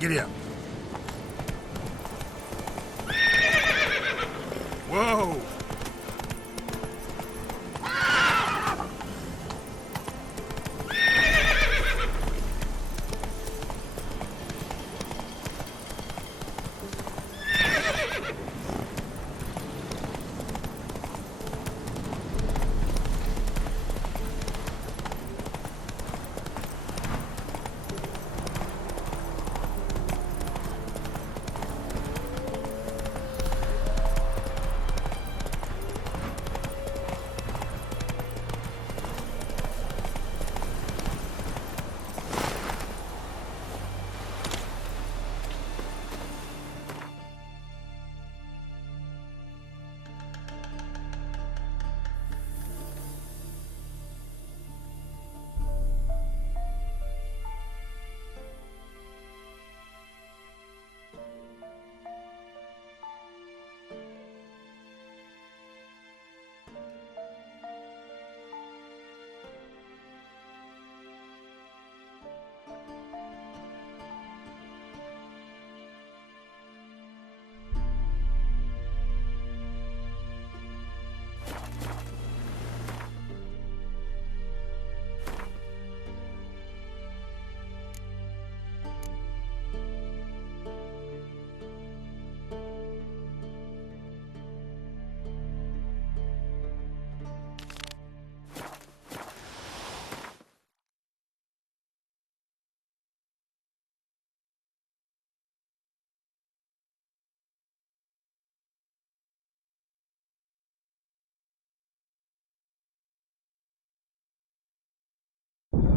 Giddy up. Whoa!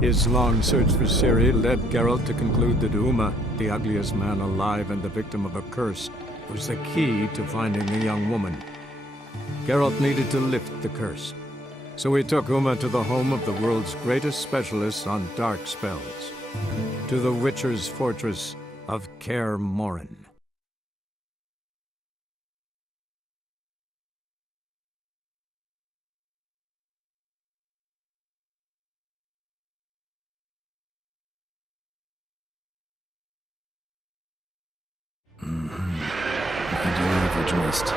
His long search for Ciri led Geralt to conclude that Uma, the ugliest man alive and the victim of a curse, was the key to finding the young woman. Geralt needed to lift the curse, so he took Uma to the home of the world's greatest specialist on dark spells, to the Witcher's fortress of Kaer Morhen. Mist.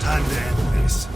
Time to end this.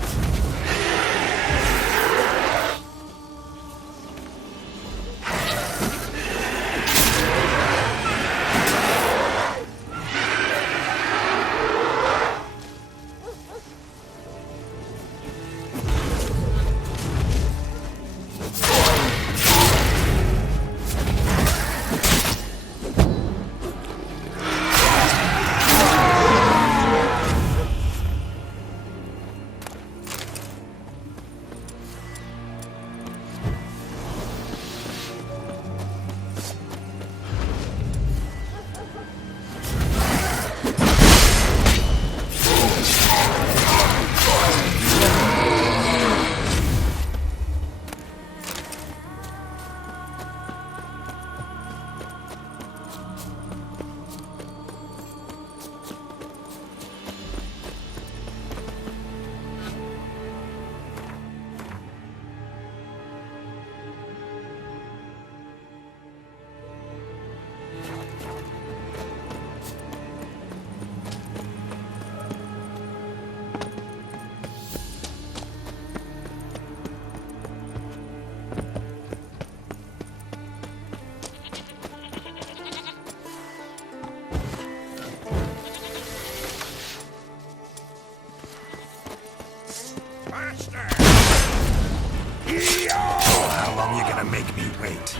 How long you gonna make me wait?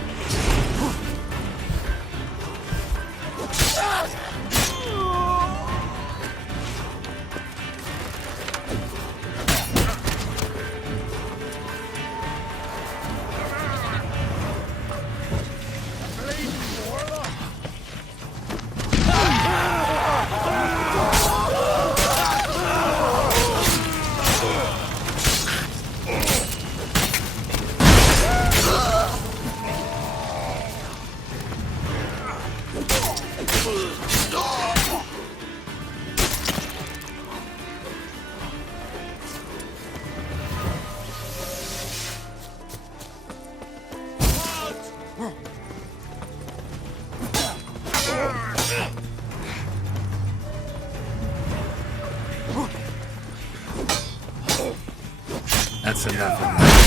That's enough of that.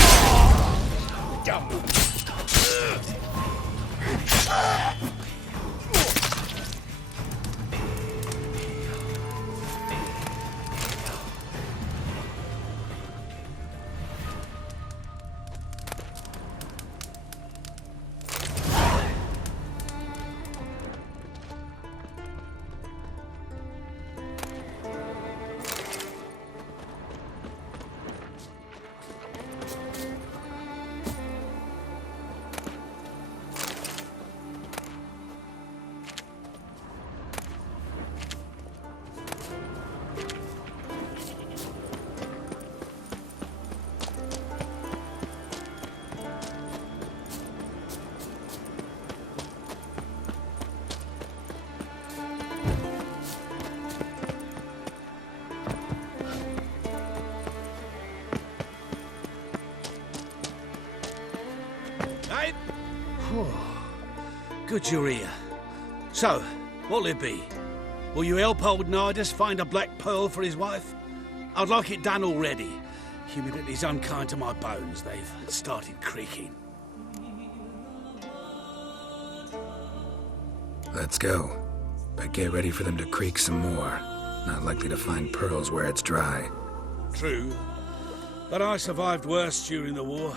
Good you're here. So, what'll it be? Will you help old Nidus find a black pearl for his wife? I'd like it done already. Humidity's unkind to my bones. They've started creaking. Let's go. But get ready for them to creak some more. Not likely to find pearls where it's dry. True. But I survived worse during the war.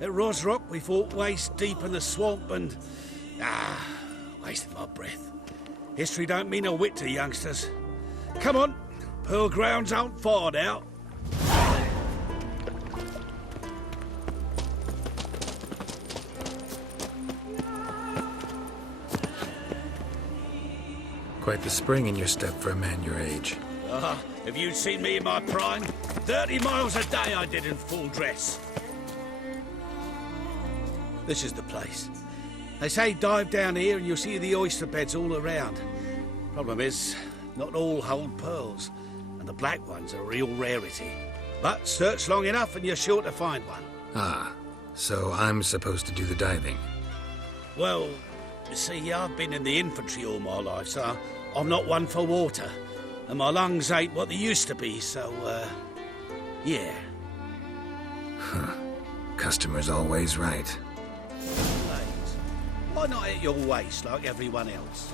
At Rosrock, we fought waist deep in the swamp and... wasted my breath. History don't mean a whit to youngsters. Come on, pearl grounds aren't far now. Quite the spring in your step for a man your age. Have you seen me in my prime? 30 miles a day I did in full dress. This is the place. They say dive down here and you'll see the oyster beds all around. Problem is, not all hold pearls, and the black ones are a real rarity. But search long enough and you're sure to find one. Ah, so I'm supposed to do the diving. Well, you see, I've been in the infantry all my life, so I'm not one for water. And my lungs ain't what they used to be, so, yeah. Customer's always right. Why not at your waist like everyone else?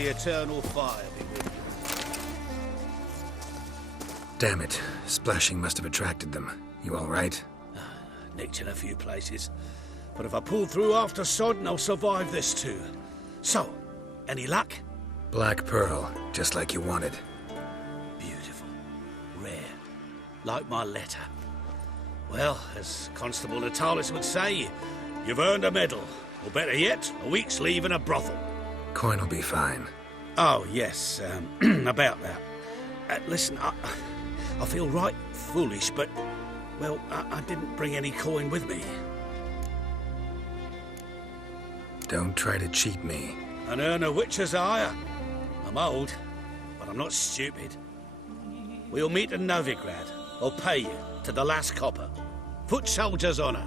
the eternal fire be with you. Damn it. Splashing must have attracted them. You all right? Nicked in a few places. But if I pull through after Sodden, I'll survive this too. So, any luck? Black pearl, just like you wanted. Beautiful. Rare. Like my letter. Well, as Constable Natalis would say, you've earned a medal. Or better yet, a week's leave in a brothel. Coin will be fine. Oh, yes, about that. Listen, I feel right foolish, but, well, I didn't bring any coin with me. Don't try to cheat me. An earner witcher's hire. I'm old, but I'm not stupid. We'll meet in Novigrad. I'll pay you to the last copper. Foot soldier's honour.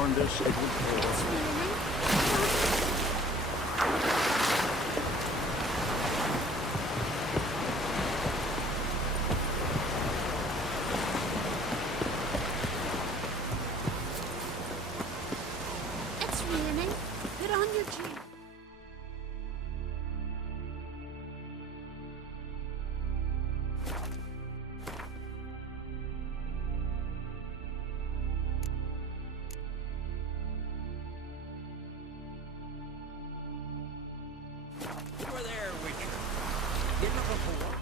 find us a good horse. It's raining. Put on your jeans. Over there, Witcher. Getting up before.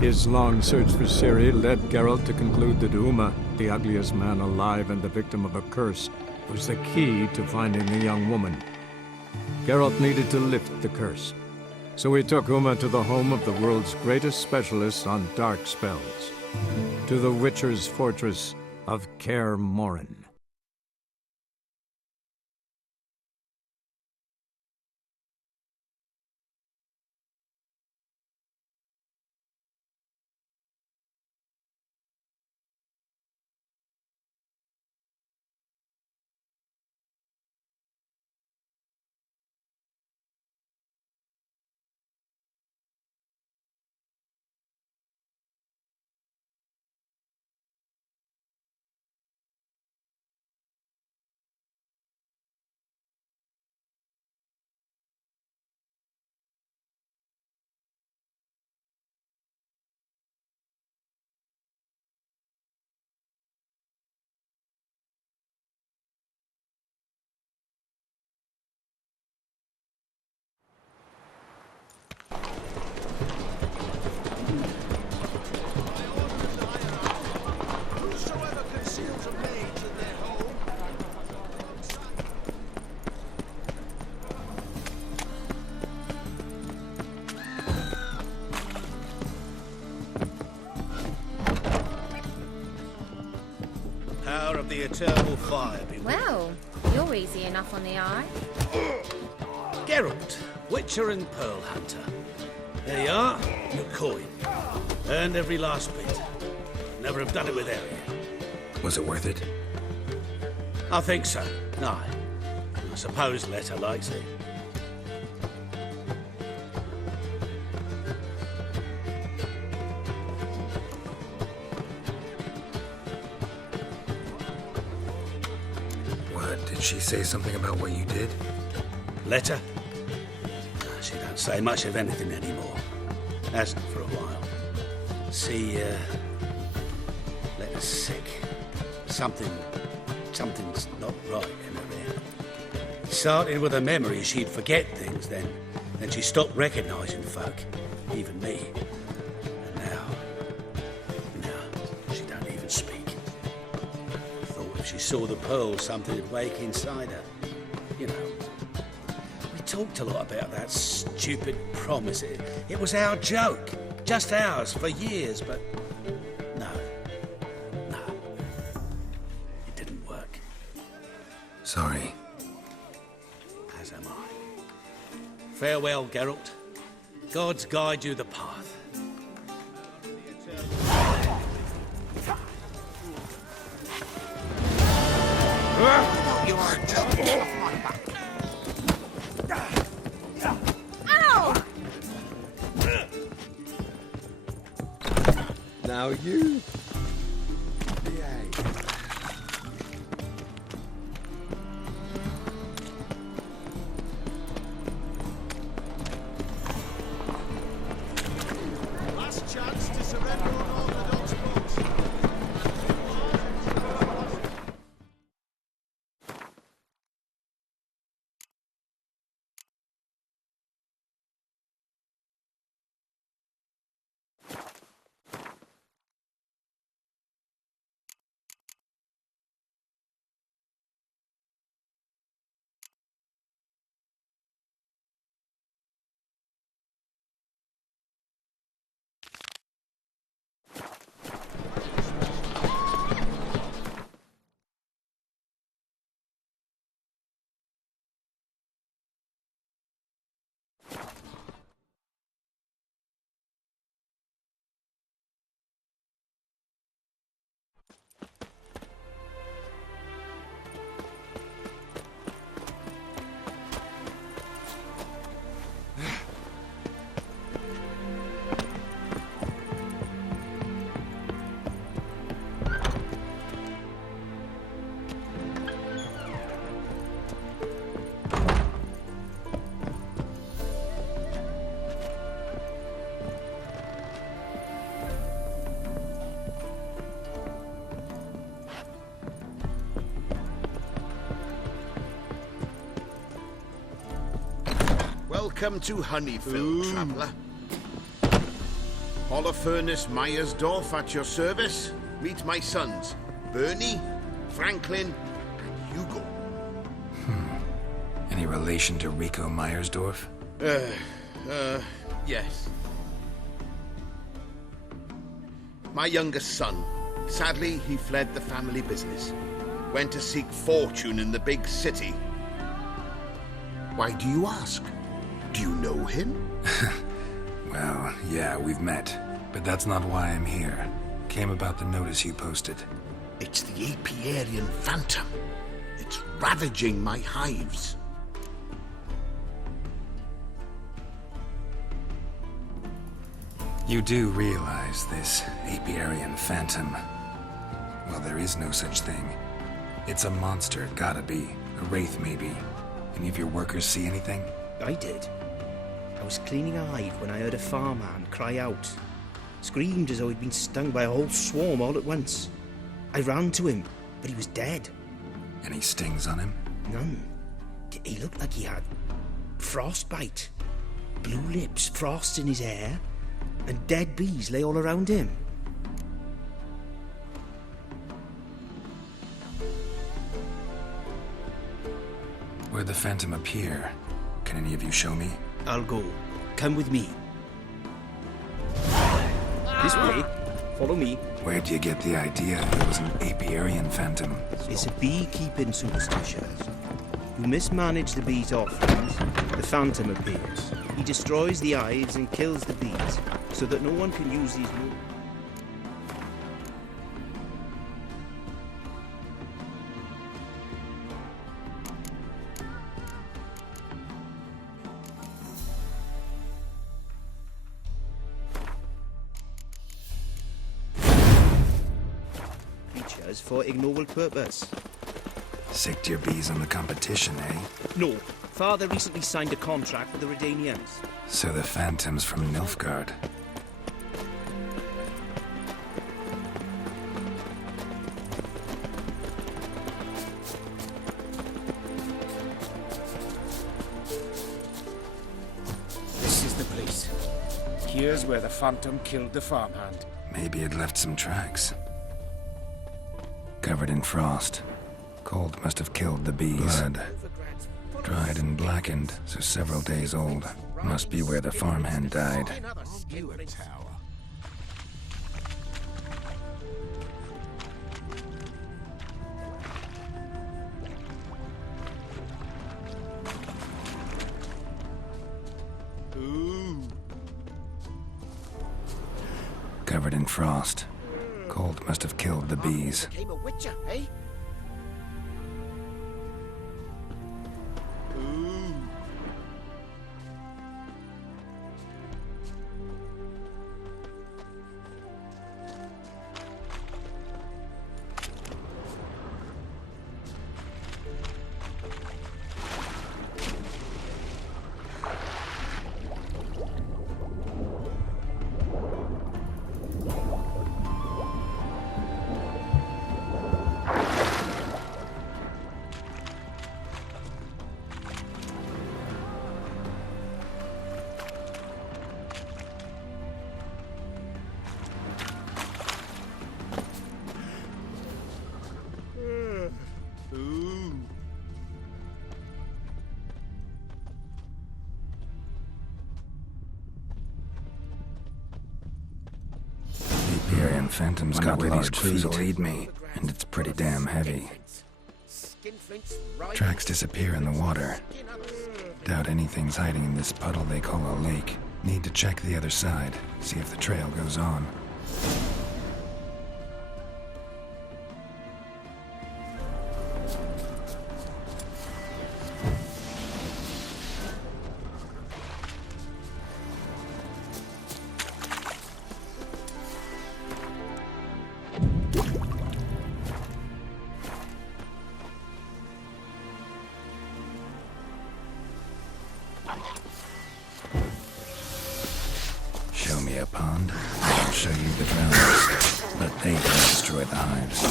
His long search for Ciri led Geralt to conclude that Uma, the ugliest man alive and the victim of a curse, was the key to finding the young woman. Geralt needed to lift the curse, so he took Uma to the home of the world's greatest specialist on dark spells, to the Witcher's fortress of Kaer Morhen. Whosoever conceals a mage in their home. Power of the eternal fire be with Well, you're easy enough on the eye. Geralt, Witcher and Pearl Hunter. There you are, your coin. Earned every last bit. Never have done it with Ariel. Was it worth it? I think so. Aye. I suppose Letter likes it. What, did she say something about what you did? Letter? She don't say much of anything anymore. Hasn't for a while. See, Letter's sick. Something's not right in her head. It started with a memory she'd forget things, then she stopped recognising folk, even me. And now she don't even speak. Thought if she saw the pearl, something'd wake inside her. You know. We talked a lot about that stupid promise. It was our joke. Just ours for years, but no. It didn't work. Sorry. As am I. Farewell, Geralt. Gods guide you the path. Ow! Now you Welcome to Honeyfield, traveller. Holofernes Myersdorf at your service. Meet my sons, Bernie, Franklin, and Hugo. Any relation to Rico Myersdorf? Yes. My youngest son. Sadly, he fled the family business. Went to seek fortune in the big city. Why do you ask? Do you know him? Well, yeah, we've met. But that's not why I'm here. Came about the notice you posted. It's the Apiarian Phantom. It's ravaging my hives. You do realize this Apiarian Phantom? Well, there is no such thing. It's a monster, gotta be. A wraith, maybe. Any of your workers see anything? I did. I was cleaning a hive when I heard a farmhand cry out. Screamed as though he'd been stung by a whole swarm all at once. I ran to him, but he was dead. Any stings on him? None. He looked like he had frostbite. Blue lips, frost in his hair, and dead bees lay all around him. Where'd the Phantom appear? Can any of you show me? I'll go. Come with me. This way. Follow me. Where'd you get the idea it was an Apiarian Phantom? It's a beekeeping superstition. You mismanage the bees offerings, the Phantom appears. He destroys the hives and kills the bees, so that no one can use these rooms. Creatures for ignoble purpose. Sicked your bees on the competition, eh? No, Father recently signed a contract with the Redanians. So the Phantom's from Nilfgaard. This is the place. Here's where the Phantom killed the farmhand. Maybe it left some tracks. Covered in frost. Cold must have killed the bees. Blood. Dried and blackened, so several days old. Must be where the farmhand died. Covered in frost. Cold must have killed the bees. Came a witcher, eh? Apiarian Phantom's got large feet will eat me, and it's pretty damn heavy. Tracks disappear in the water. Doubt anything's hiding in this puddle they call a lake. Need to check the other side, see if the trail goes on. Show me a pond, I'll show you the drowners. But they don't destroy the hives.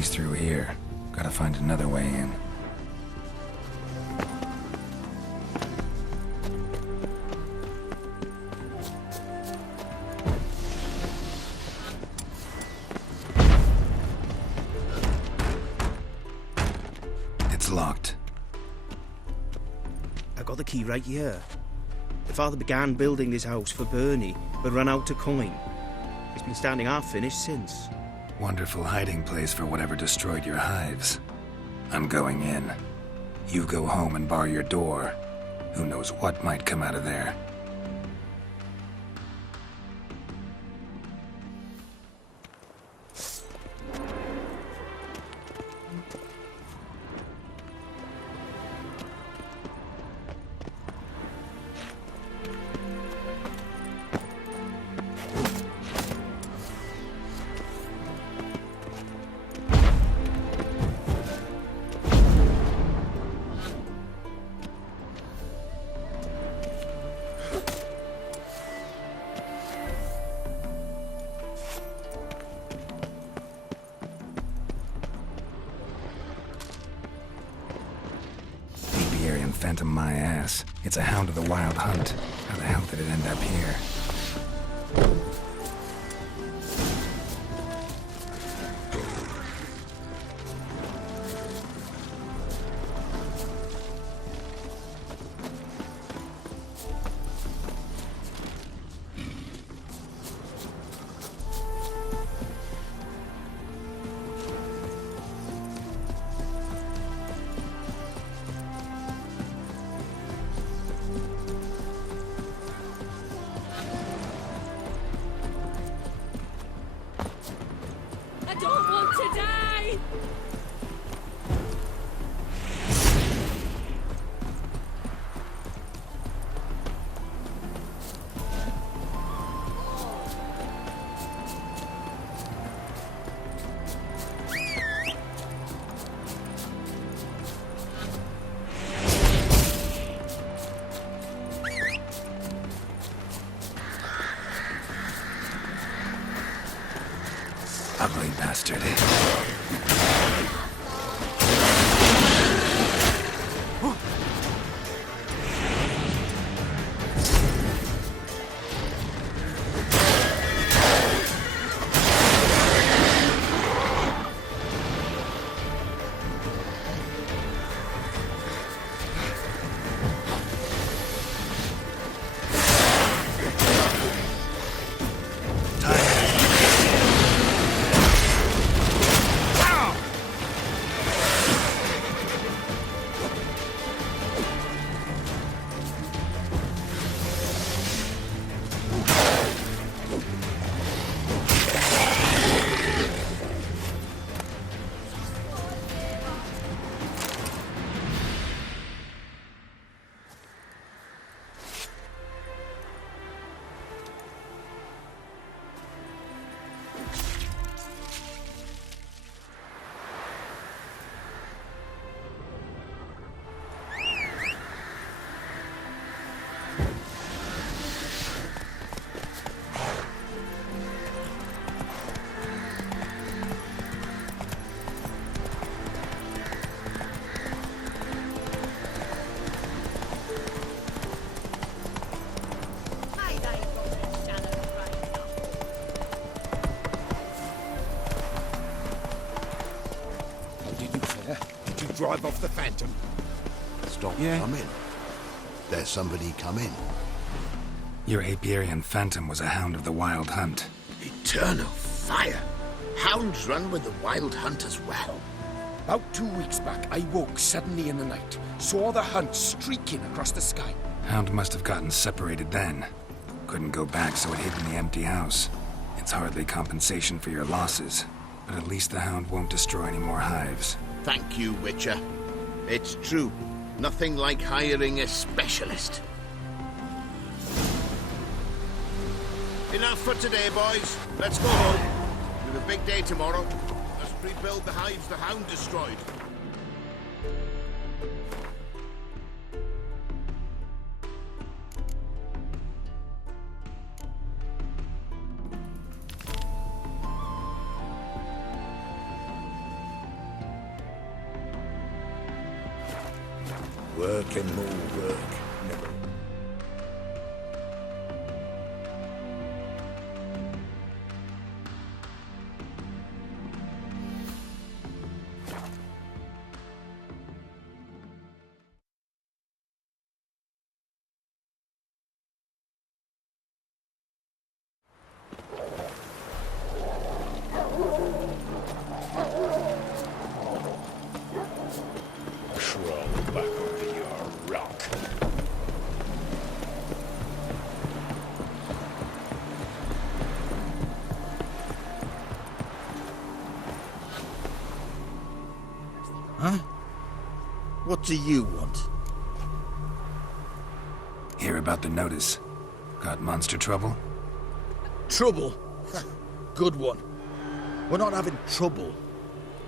key's through here. Gotta find another way in. It's locked. I got the key right here. The father began building this house for Bernie, but ran out of coin. It's been standing half finished since. Wonderful hiding place for whatever destroyed your hives. I'm going in. You go home and bar your door. Who knows what might come out of there. Phantom my ass. It's a hound of the Wild Hunt. How the hell did it end up here? I don't want to die! Ugly bastard. Drive off the Phantom. Stop coming. There's somebody coming. Your Apiarian Phantom was a hound of the Wild Hunt. Eternal fire! Hounds run with the Wild Hunt as well. About 2 weeks back, I woke suddenly in the night, saw the hunt streaking across the sky. Hound must have gotten separated then. Couldn't go back, so it hid in the empty house. It's hardly compensation for your losses, but at least the hound won't destroy any more hives. Thank you, Witcher. It's true. Nothing like hiring a specialist. Enough for today, boys. Let's go home. We have a big day tomorrow. Let's rebuild the hives the hound destroyed. Work and more work. Never. Crawl back over your rock. Huh? What do you want? Hear about the notice. Got monster trouble? Trouble? Good one. We're not having trouble.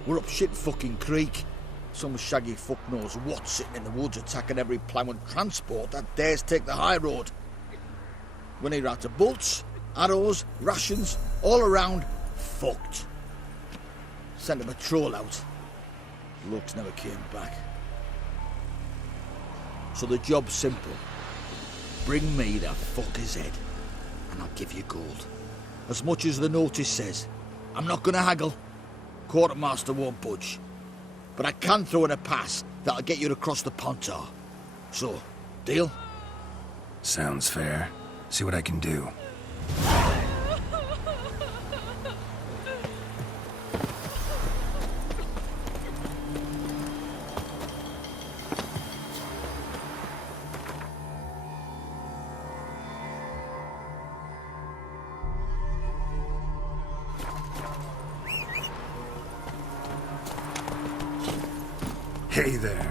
We're up shit fucking creek. Some shaggy fuck knows what sitting in the woods attacking every plough and transport that dares take the high road. When they're out of bolts, arrows, rations, all around, fucked. Sent a patrol out. Looks never came back. So the job's simple. Bring me the fucker's head, and I'll give you gold. As much as the notice says. I'm not gonna haggle. Quartermaster won't budge. But I can throw in a pass that'll get you across the Pontar. So, deal? Sounds fair. See what I can do. Hey there.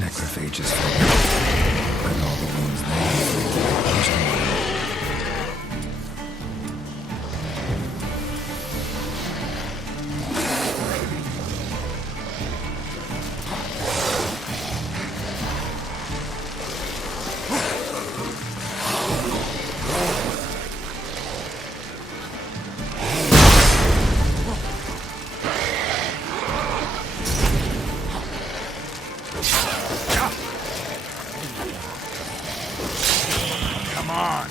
Necrophages and all the wounds they Come on!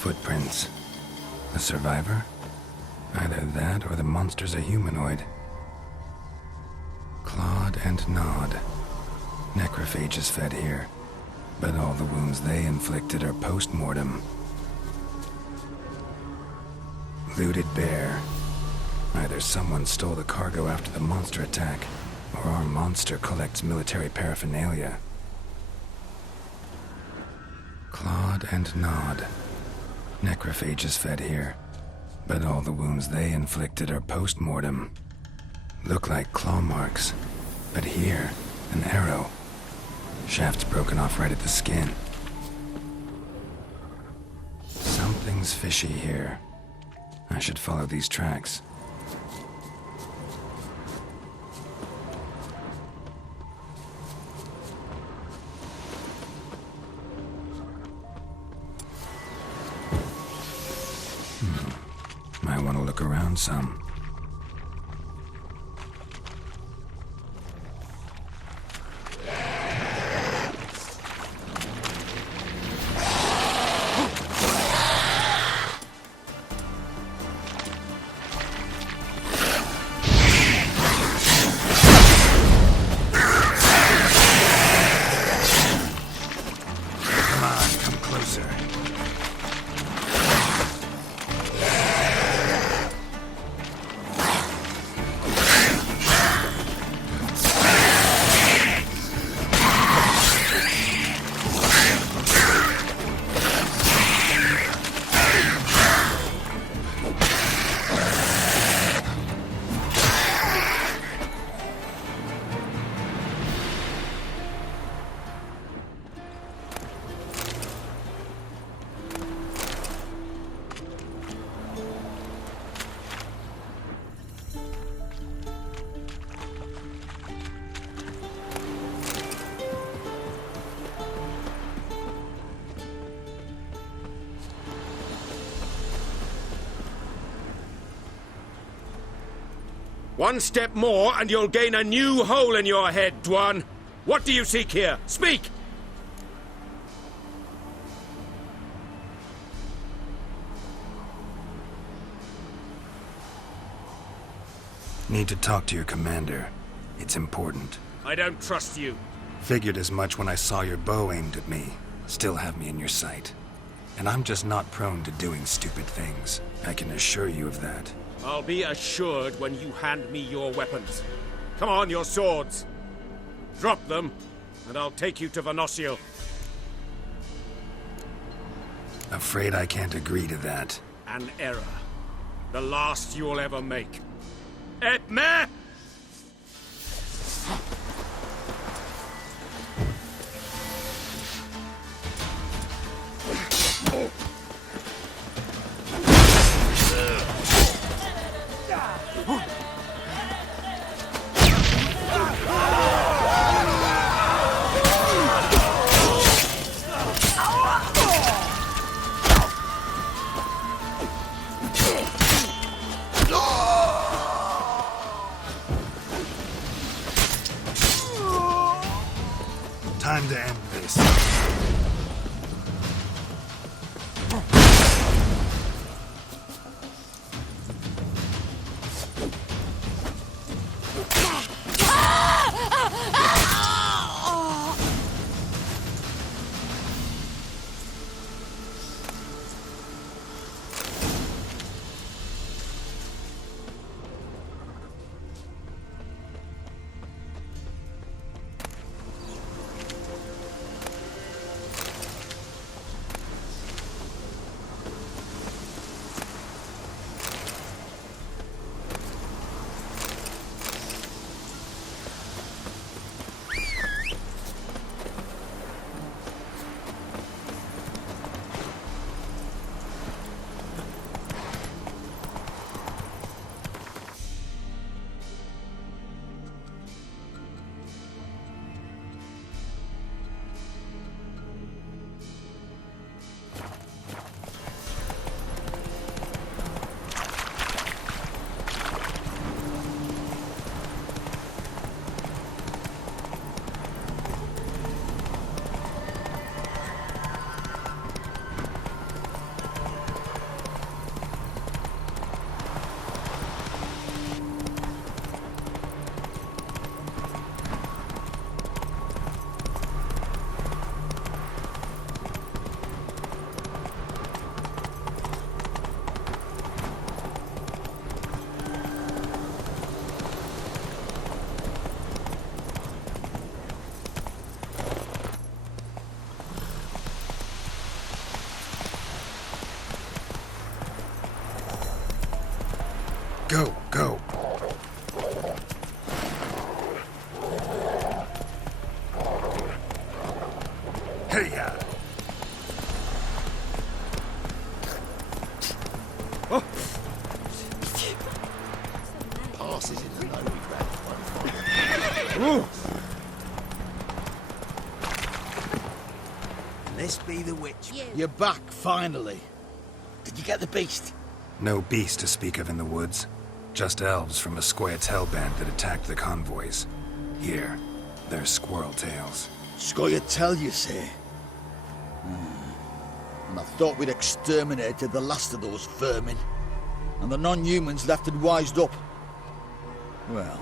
Footprints. A survivor? Either that or the monster's a humanoid. Clawed and gnawed. Necrophages fed here, but all the wounds they inflicted are post-mortem. Looted bear. Either someone stole the cargo after the monster attack, or our monster collects military paraphernalia. Clawed and gnawed. Necrophages fed here, but all the wounds they inflicted are post-mortem. Look like claw marks, but here, an arrow. Shaft's broken off right at the skin. Something's fishy here. I should follow these tracks. Might want to look around some. One step more and you'll gain a new hole in your head, Dwan. What do you seek here? Speak! Need to talk to your commander. It's important. I don't trust you. Figured as much when I saw your bow aimed at me. Still have me in your sight. And I'm just not prone to doing stupid things. I can assure you of that. I'll be assured when you hand me your weapons. Come on, your swords. Drop them, and I'll take you to Venosio. Afraid I can't agree to that. An error. The last you'll ever make. Et me! Time to end this. Go, go. Hey-ya! Oh. Passes in the low, we grab one. This be the witch. You. You're back, finally. Did you get the beast? No beast to speak of in the woods. Just elves from a Scoia'tael band that attacked the convoys. Here, they're squirrel tails. Scoia'tael, you say? And I thought we'd exterminated the last of those vermin. And the non-humans left and wised up. Well,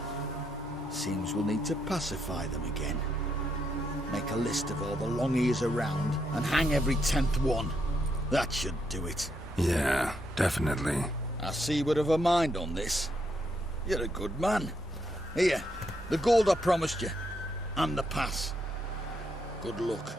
seems we'll need to pacify them again. Make a list of all the long ears around and hang every 10th one. That should do it. Yeah, definitely. I see you would have a mind on this. You're a good man. Here, the gold I promised you. And the pass. Good luck.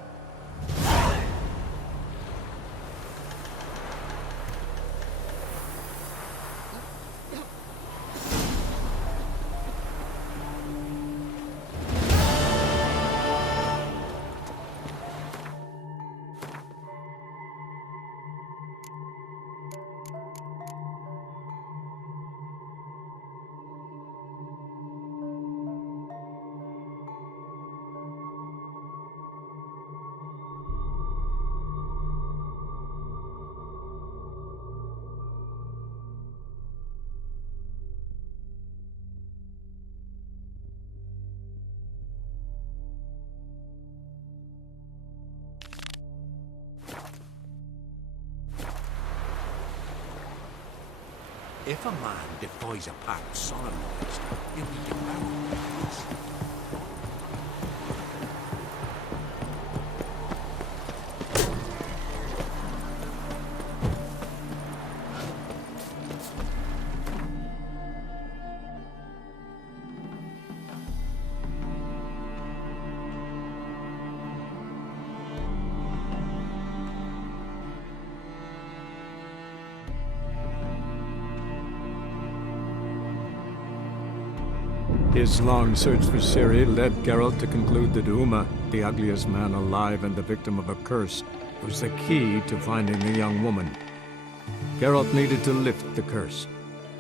If a man defies a pact solemnized, he'll be devoured. His long search for Ciri led Geralt to conclude that Uma, the ugliest man alive and the victim of a curse, was the key to finding the young woman. Geralt needed to lift the curse,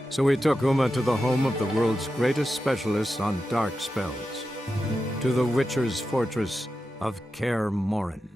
so he took Uma to the home of the world's greatest specialist on dark spells, to the Witcher's fortress of Kaer Morhen.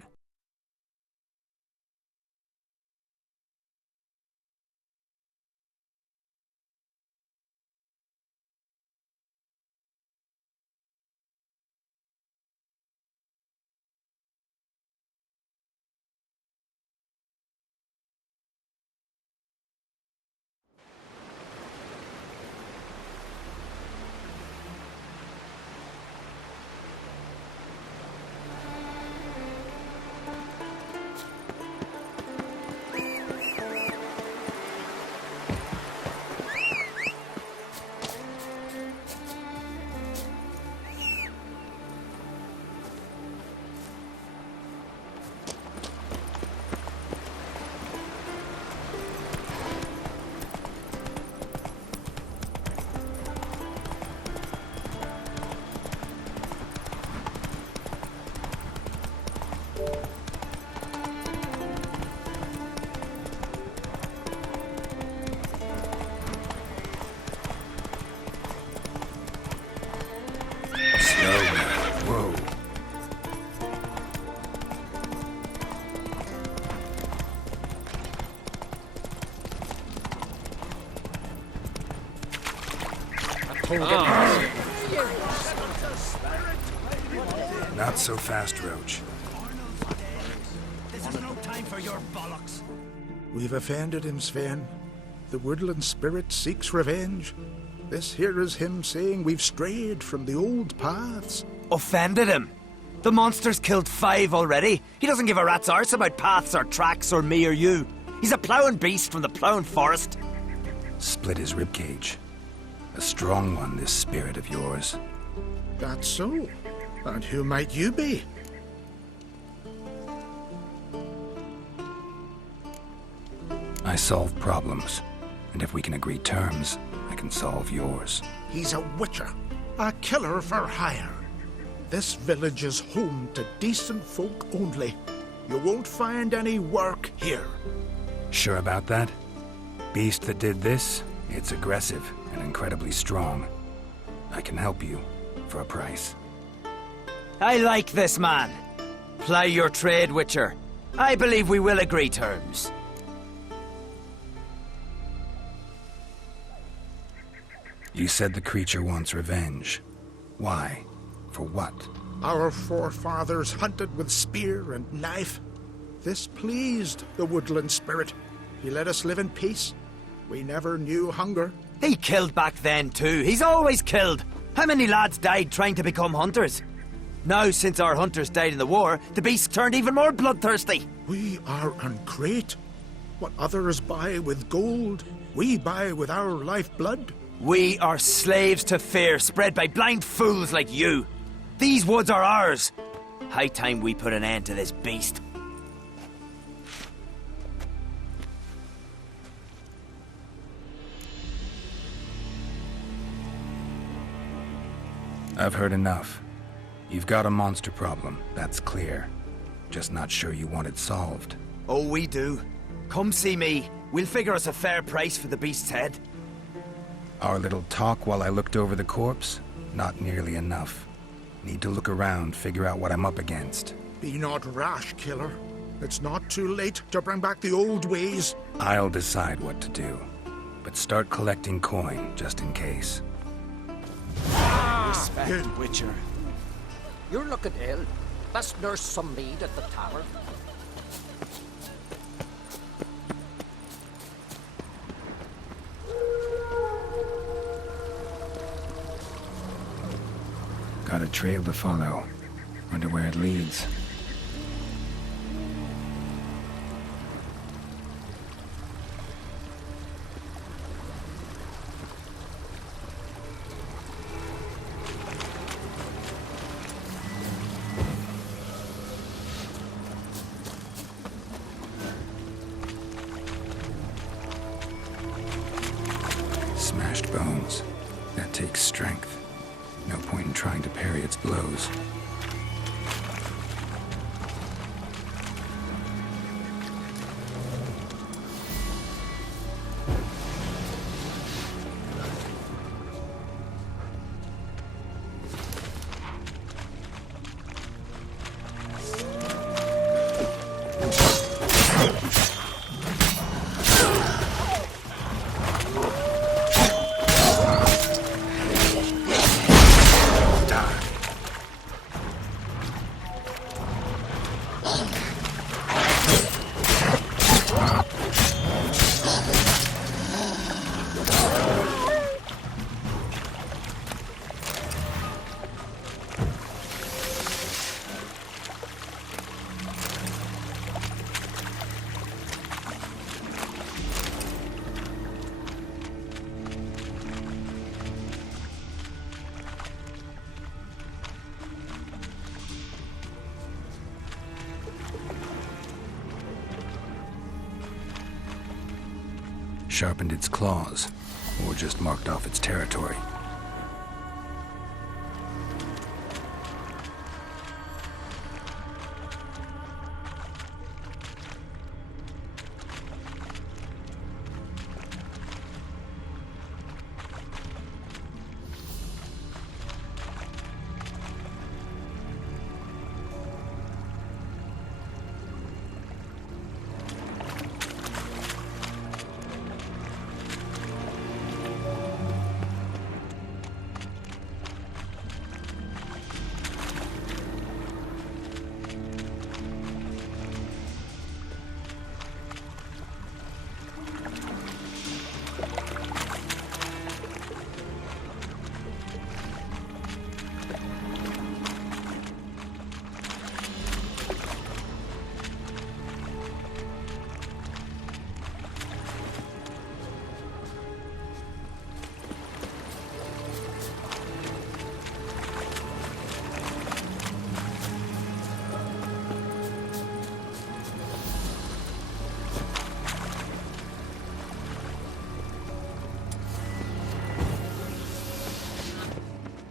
Not so fast, Roach. This is no time for your bollocks. We've offended him, Sven. The woodland spirit seeks revenge. This here is him saying we've strayed from the old paths. Offended him? The monster's killed 5 already. He doesn't give a rat's arse about paths or tracks or me or you. He's a ploughing beast from the ploughing forest. Split his ribcage. A strong one, this spirit of yours. That's so. And who might you be? I solve problems, and if we can agree terms, I can solve yours. He's a witcher, a killer for hire. This village is home to decent folk only. You won't find any work here. Sure about that? Beast that did this, it's aggressive and incredibly strong. I can help you, for a price. I like this man. Ply your trade, Witcher. I believe we will agree terms. You said the creature wants revenge. Why? For what? Our forefathers hunted with spear and knife. This pleased the woodland spirit. He let us live in peace. We never knew hunger. He killed back then too. He's always killed. How many lads died trying to become hunters? Now, since our hunters died in the war, the beast turned even more bloodthirsty. We are uncreate. What others buy with gold, we buy with our lifeblood. We are slaves to fear, spread by blind fools like you. These woods are ours. High time we put an end to this beast. I've heard enough. You've got a monster problem, that's clear. Just not sure you want it solved. Oh, we do. Come see me. We'll figure us a fair price for the beast's head. Our little talk while I looked over the corpse? Not nearly enough. Need to look around, figure out what I'm up against. Be not rash, killer. It's not too late to bring back the old ways. I'll decide what to do. But start collecting coin, just in case. Respect, Witcher. You're looking ill. Best nurse some mead at the tower. got a trail to follow. Wonder where it leads. Smashed bones. That takes strength. No point in trying to parry its blows. Sharpened its claws, or just marked off its territory.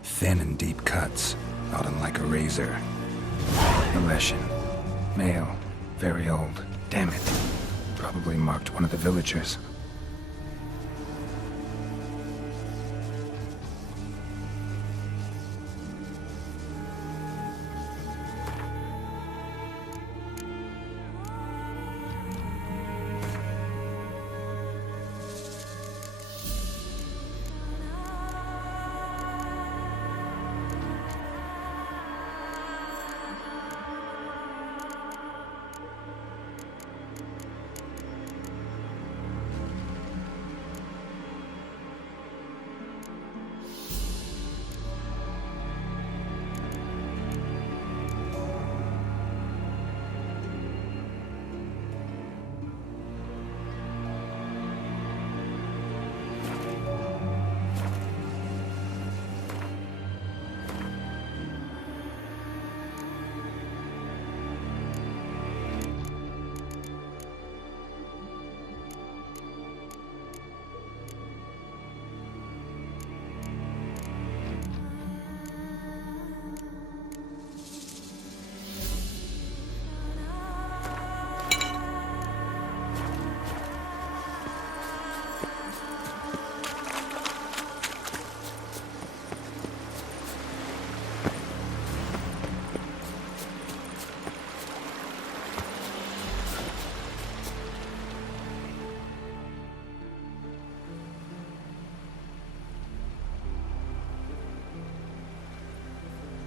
Thin and deep cuts, not unlike a razor. Aleshin. Male. Very old. Damn it. Probably marked one of the villagers.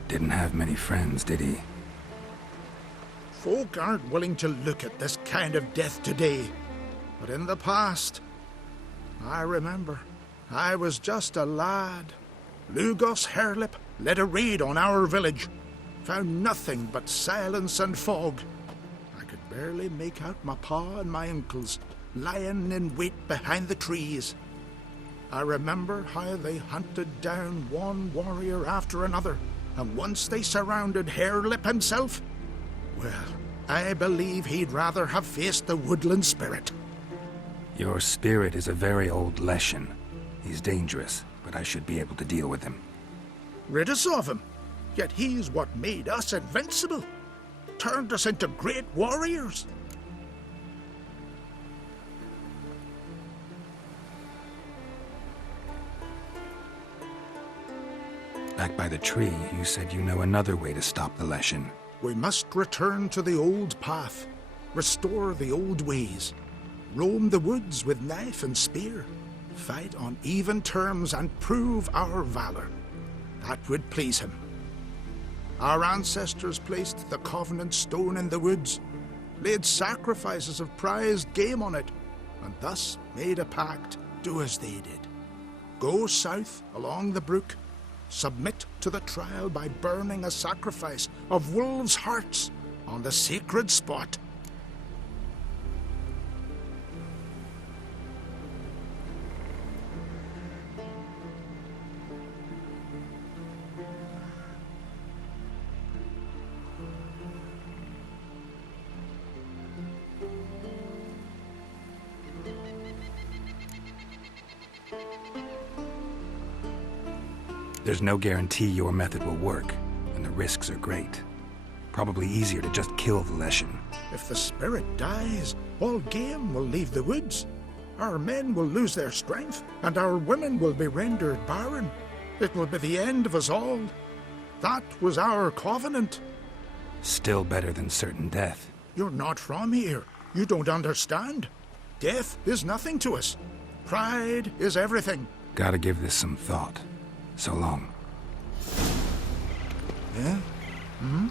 Didn't have many friends, did he? Folk aren't willing to look at this kind of death today. But in the past, I remember, I was just a lad. Lugos Hairlip, led a raid on our village. Found nothing but silence and fog. I could barely make out my pa and my uncles lying in wait behind the trees. I remember how they hunted down one warrior after another, and once they surrounded Harelip himself, well, I believe he'd rather have faced the woodland spirit. Your spirit is a very old Leshen. He's dangerous, but I should be able to deal with him. Rid us of him, yet he's what made us invincible. Turned us into great warriors. Back by the tree, you said you know another way to stop the Leshen. We must return to the old path, restore the old ways, roam the woods with knife and spear, fight on even terms and prove our valor. That would please him. Our ancestors placed the Covenant Stone in the woods, laid sacrifices of prized game on it, and thus made a pact, do as they did. Go south along the brook, submit to the trial by burning a sacrifice of wolves' hearts on the sacred spot. There's no guarantee your method will work, and the risks are great. Probably easier to just kill the Leshen. If the spirit dies, all game will leave the woods. Our men will lose their strength, and our women will be rendered barren. It will be the end of us all. That was our covenant. Still better than certain death. You're not from here. You don't understand. Death is nothing to us. Pride is everything. Gotta give this some thought. So long. Yeah? Hmm?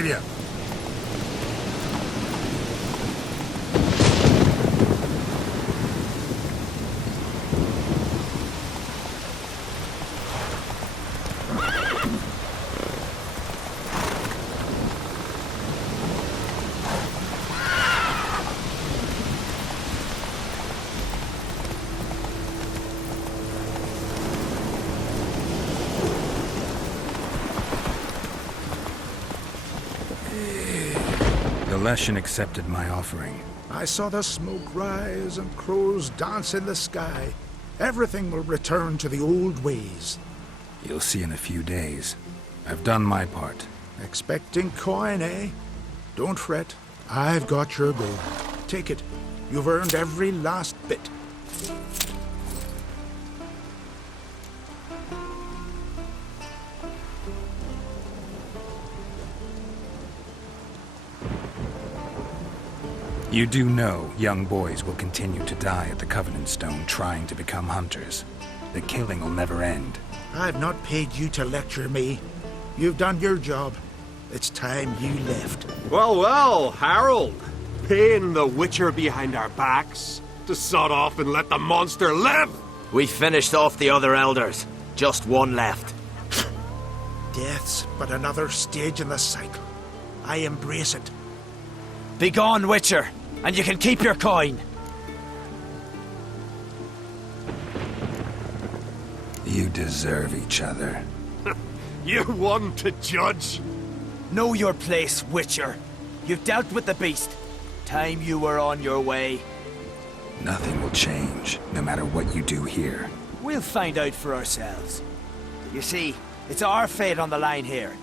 at you. The Leshen accepted my offering. I saw the smoke rise and crows dance in the sky. Everything will return to the old ways. You'll see in a few days. I've done my part. Expecting coin, eh? Don't fret. I've got your gold. Take it. You've earned every last bit. You do know young boys will continue to die at the Covenant Stone trying to become hunters. The killing will never end. I've not paid you to lecture me. You've done your job. It's time you left. Well, well, Harold. Paying the Witcher behind our backs to sod off and let the monster live? We finished off the other elders. Just one left. Death's but another stage in the cycle. I embrace it. Be gone, Witcher, and you can keep your coin. You deserve each other. You one to judge? Know your place, Witcher. You've dealt with the beast. Time you were on your way. Nothing will change, no matter what you do here. We'll find out for ourselves. You see, it's our fate on the line here.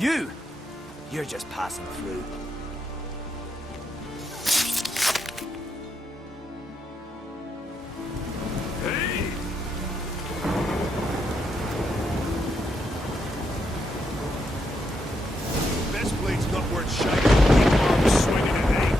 You're just passing through. This blade's not worth shining. Keep arms swinging at me.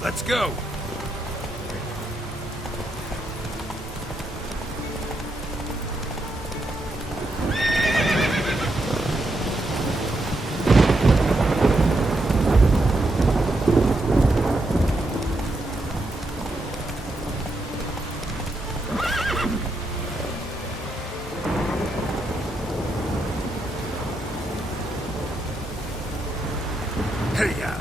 Let's go. Hey-ya.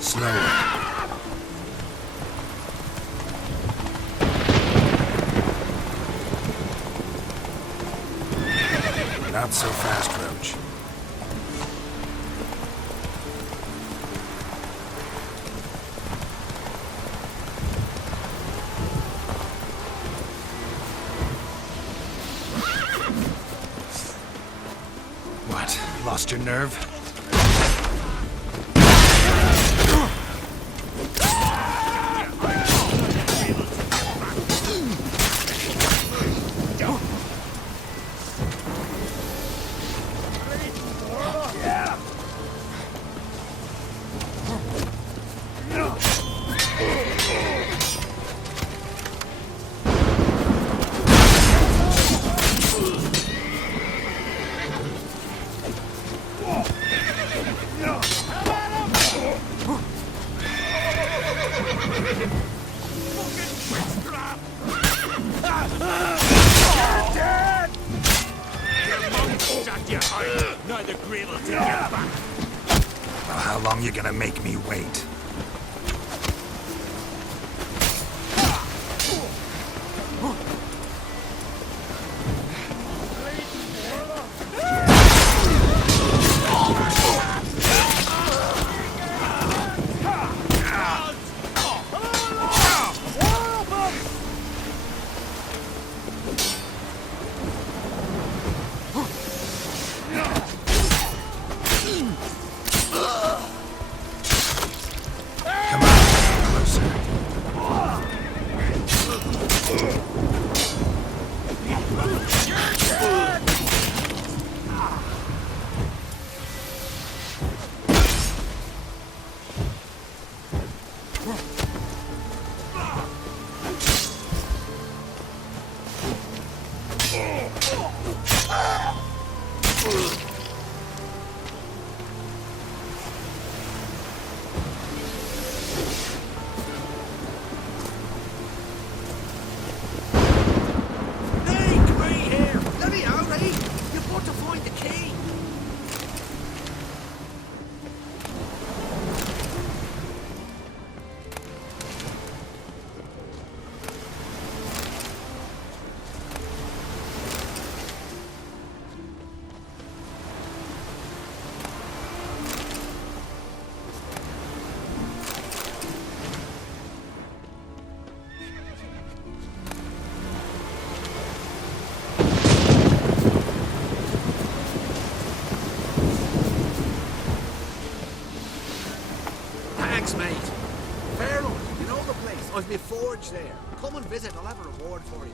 Slower. Not so fast, Roach. What? Lost your nerve? Well, how long you gonna make me wait? key! Thanks, mate. Fair enough. You know the place. I've my forge there. Come and visit. I'll have a reward for you.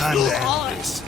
Time to end this.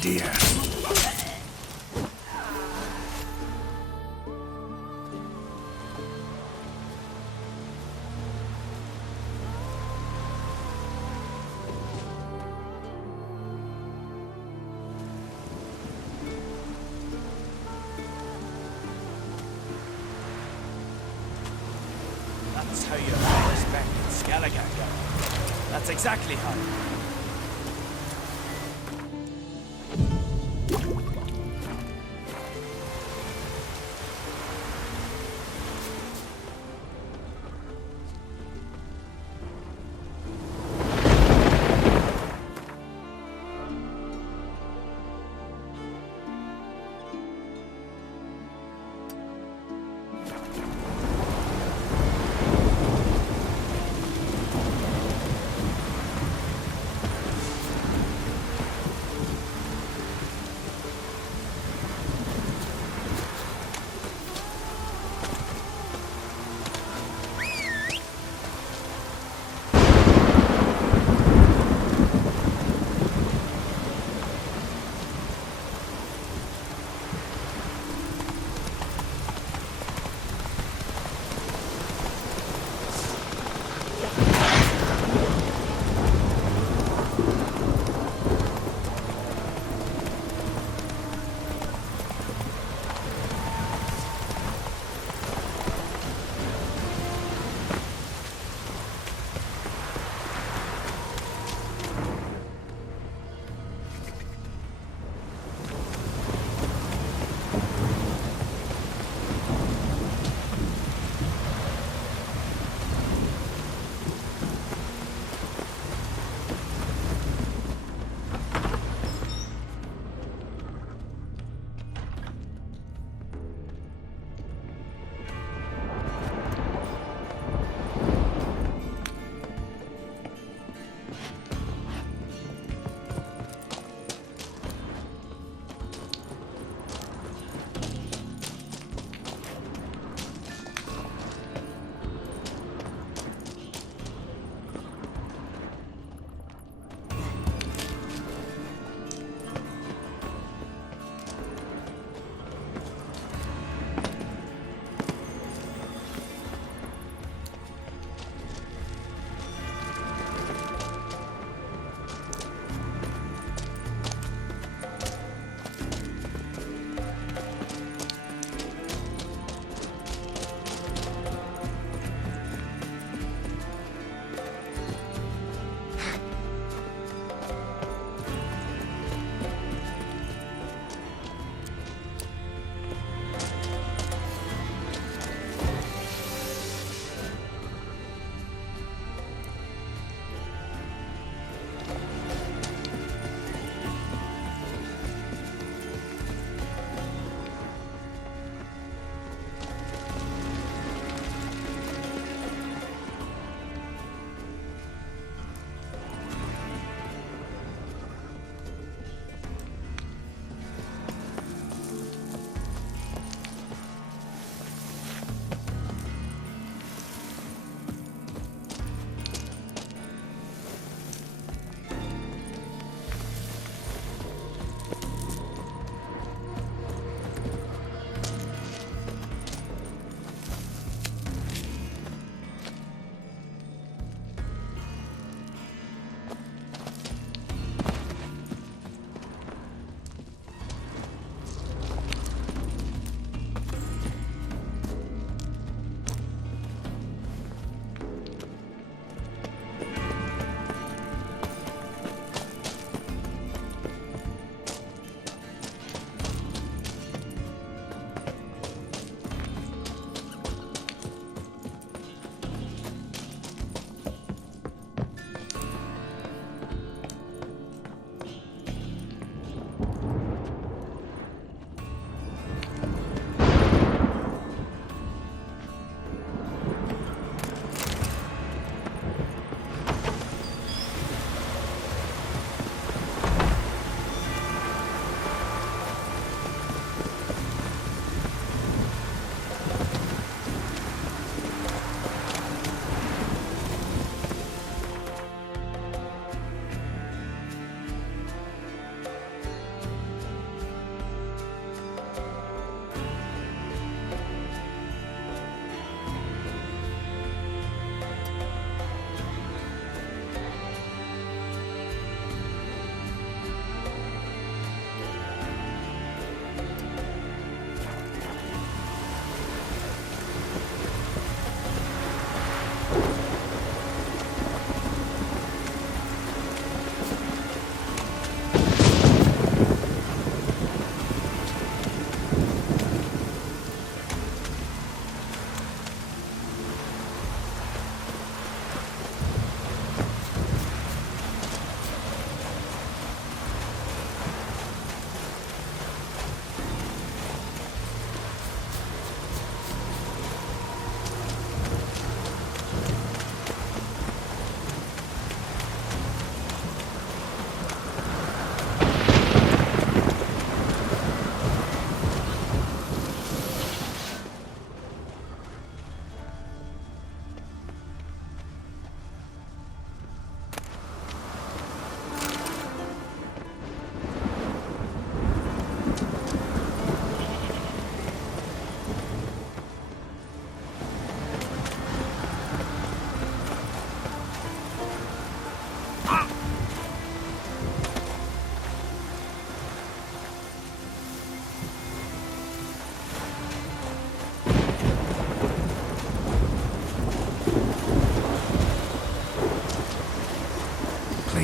idea. That's how you pay respect in Skellige, Geralt. That's exactly how.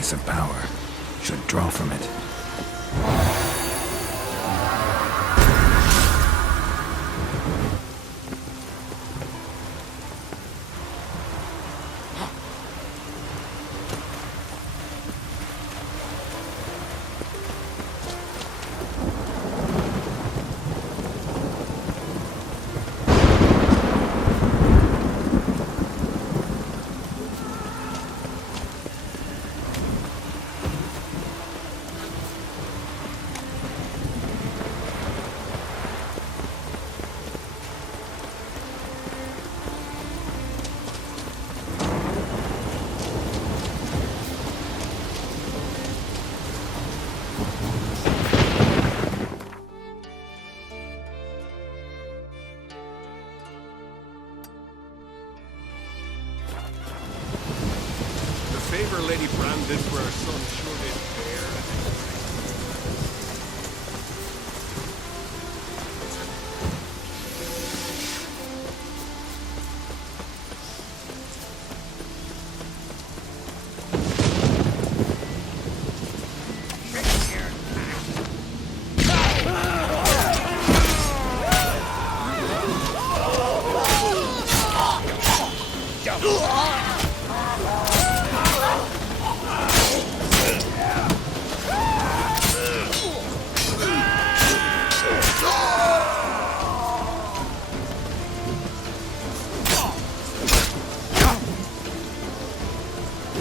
place of power should draw from it. Favor Lady Brand did for her son sure did bear.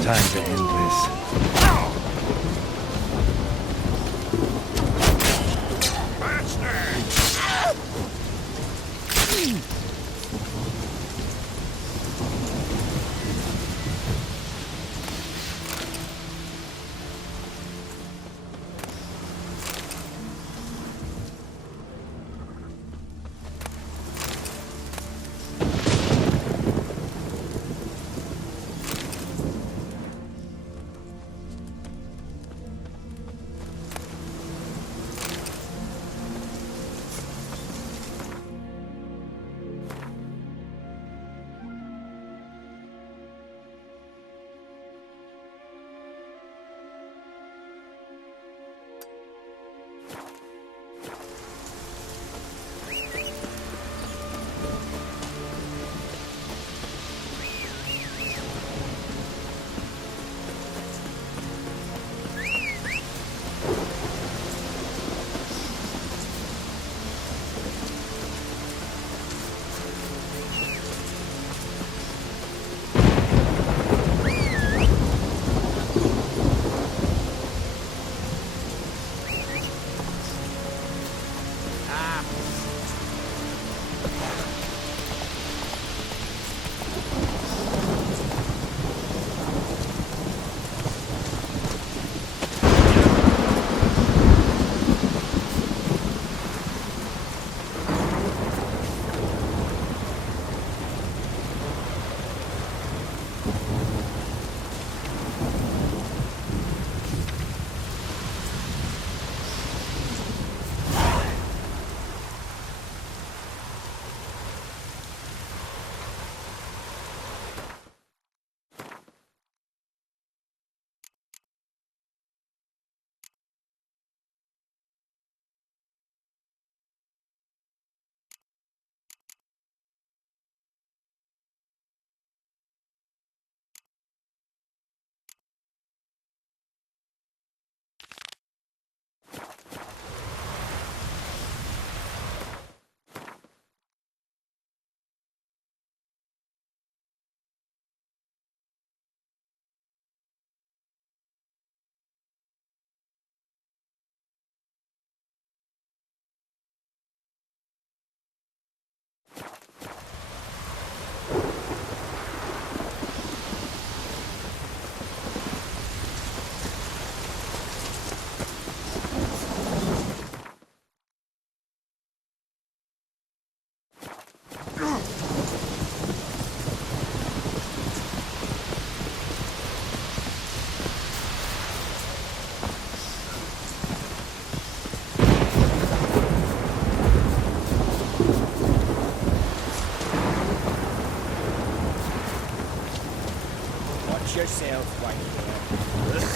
Time to end this. yourself, white boy.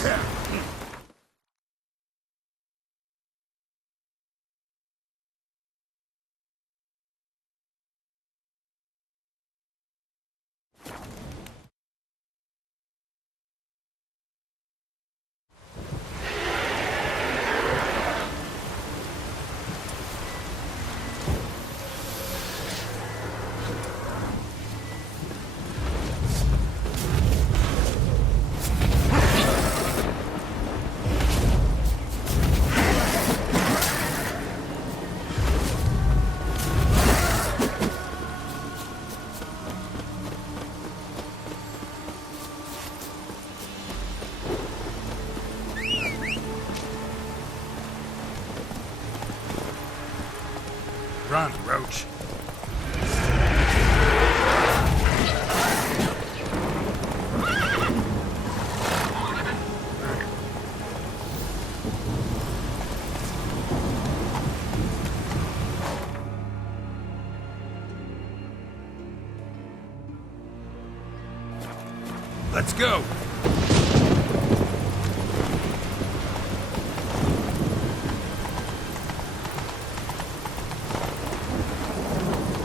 Run, Roach. Let's go.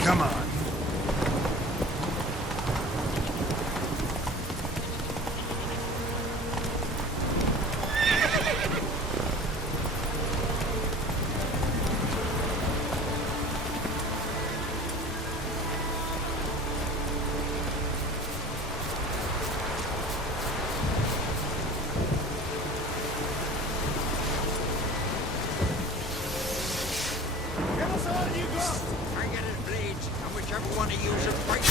Come on. Whichever one of you should fight.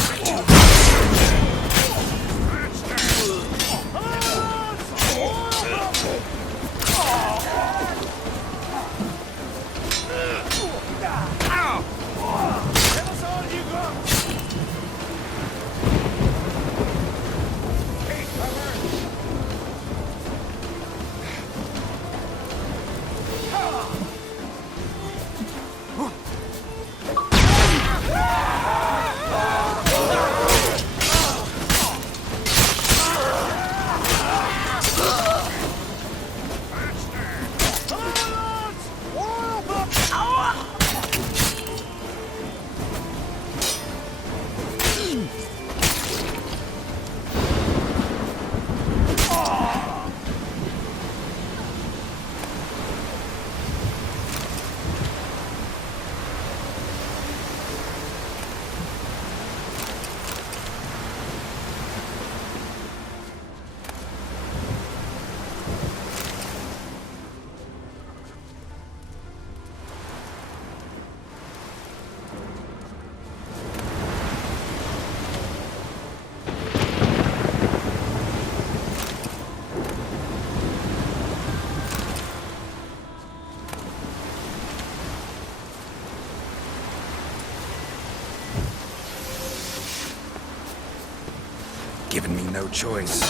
Given me no choice.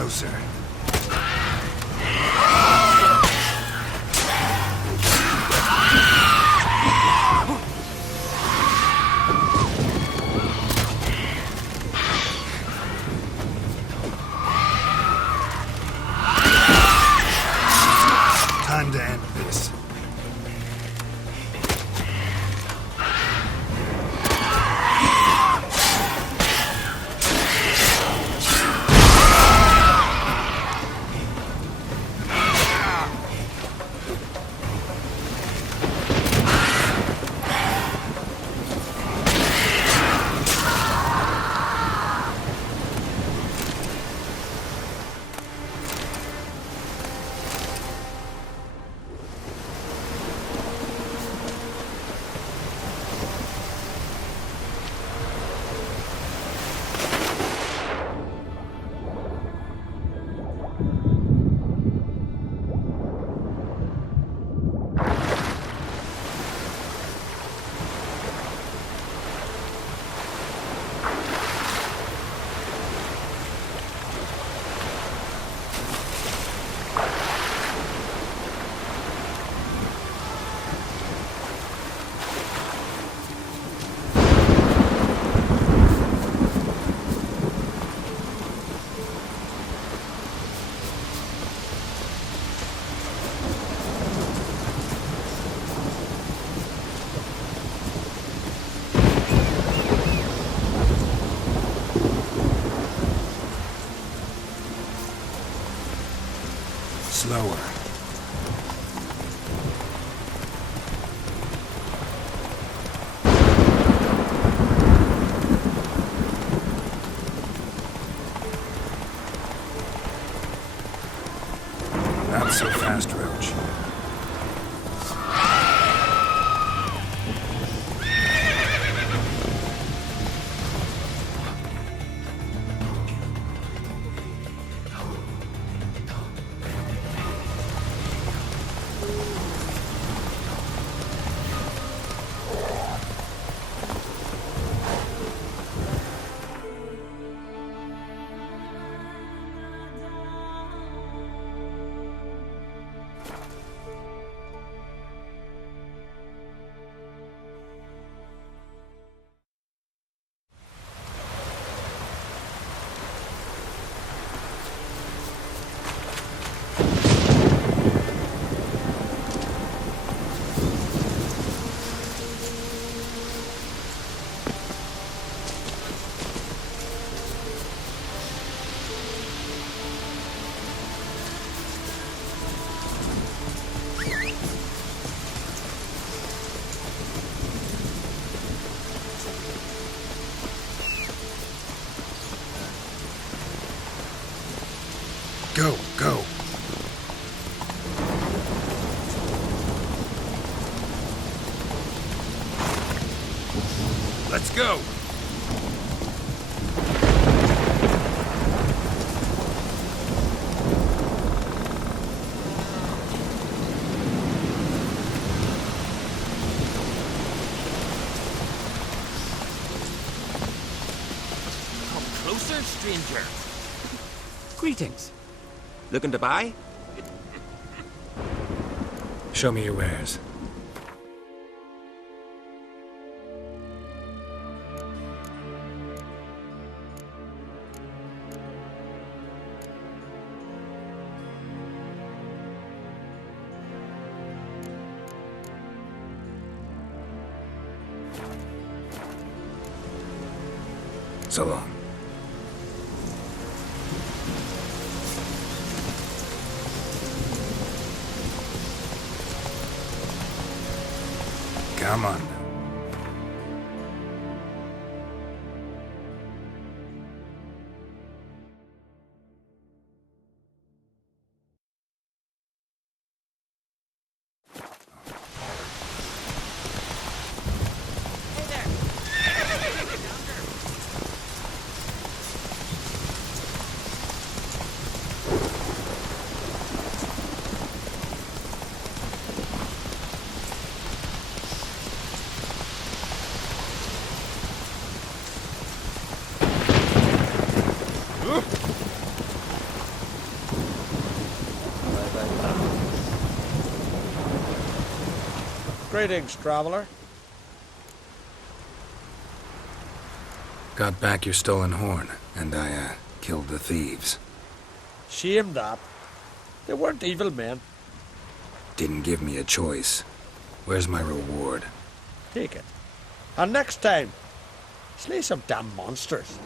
closer. Time to end this. Slower. Not so fast, Roach. Go, go. Let's go! Come closer, stranger. Greetings. Looking to buy? Show me your wares. So long. Come on. Greetings, traveler. Got back your stolen horn, and I, killed the thieves. Shame that. They weren't evil men. Didn't give me a choice. Where's my reward? Take it. And next time, slay some damn monsters.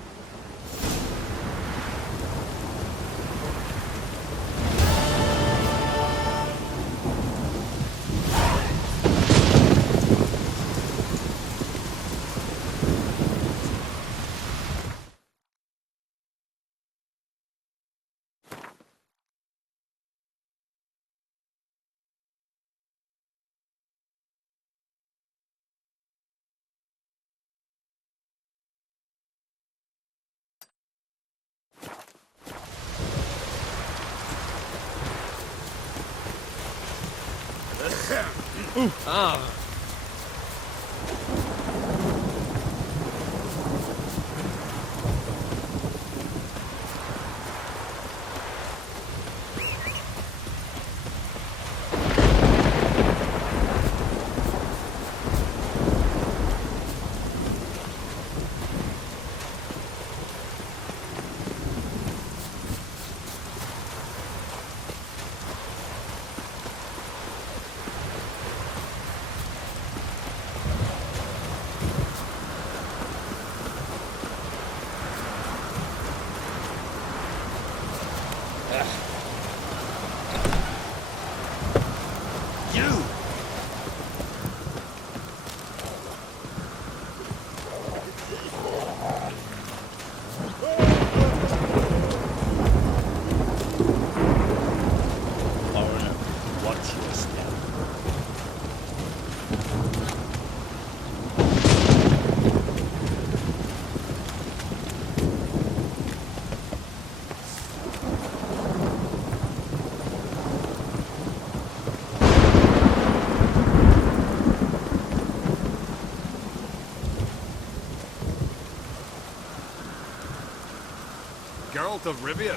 Geralt of Rivia.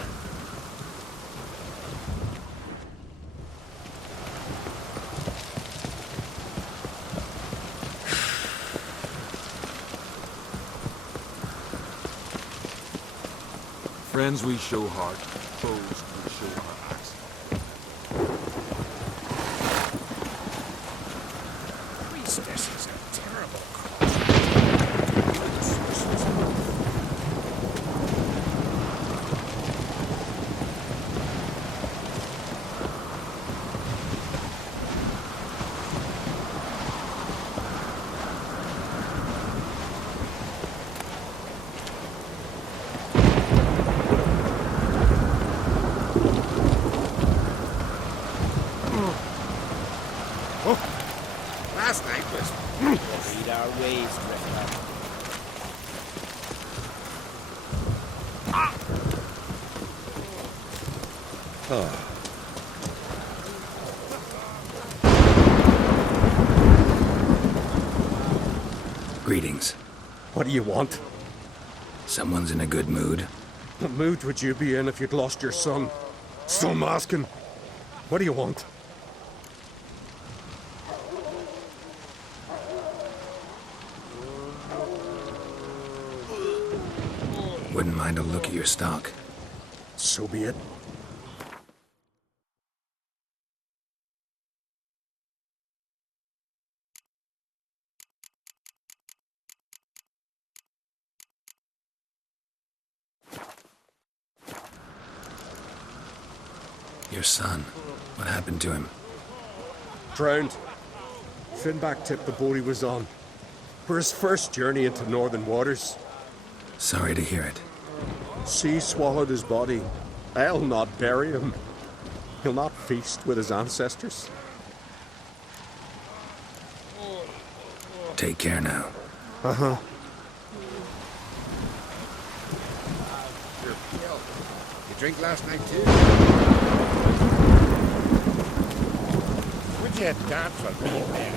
Friends we show heart, foes we show our axe. Priestess is a terrible Last night was... Read our ways, Drifter. Greetings. What do you want? Someone's in a good mood. What mood would you be in if you'd lost your son? Still masking. What do you want? Wouldn't mind a look at your stock. So be it. Your son. What happened to him? Drowned. Finback tipped the boat he was on. For his first journey into northern waters. Sorry to hear it. Sea swallowed his body. I'll not bury him. He'll not feast with his ancestors. Take care now. Uh-huh. You drink last night too? Would you dance for me, man?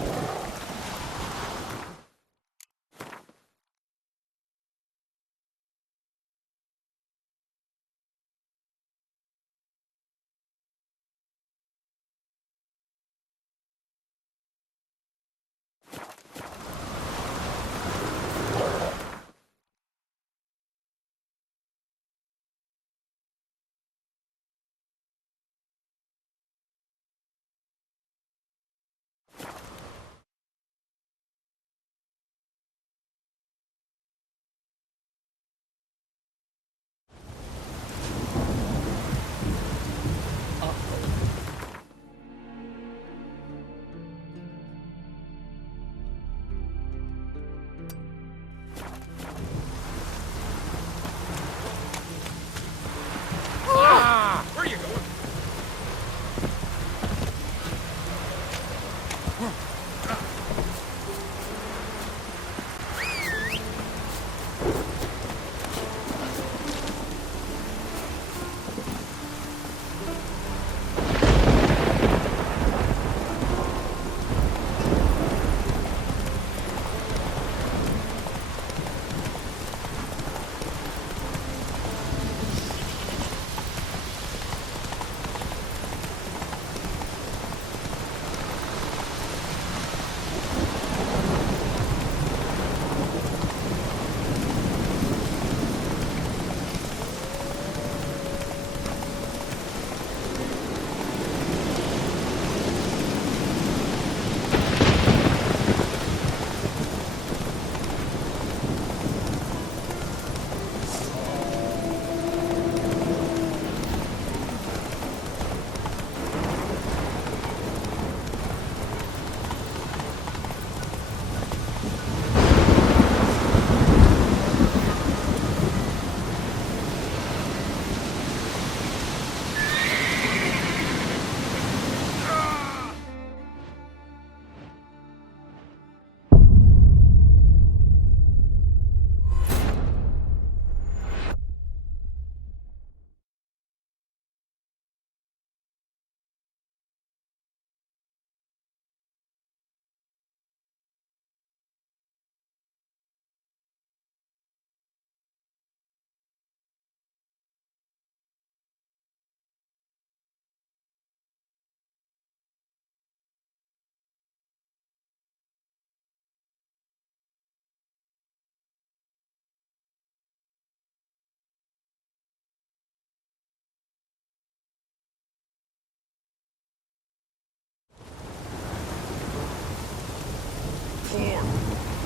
Or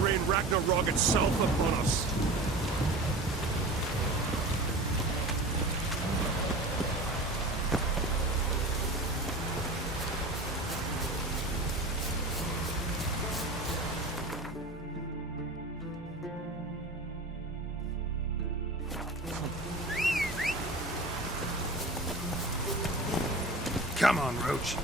rain Ragnarok itself upon us. Come on, Roach.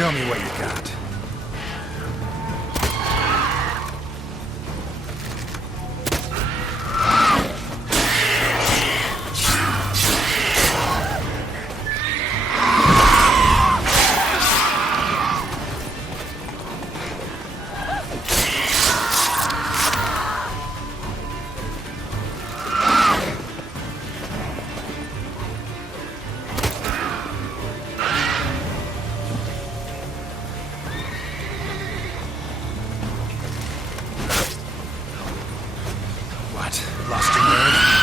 Show me what you got. Lost your nerve?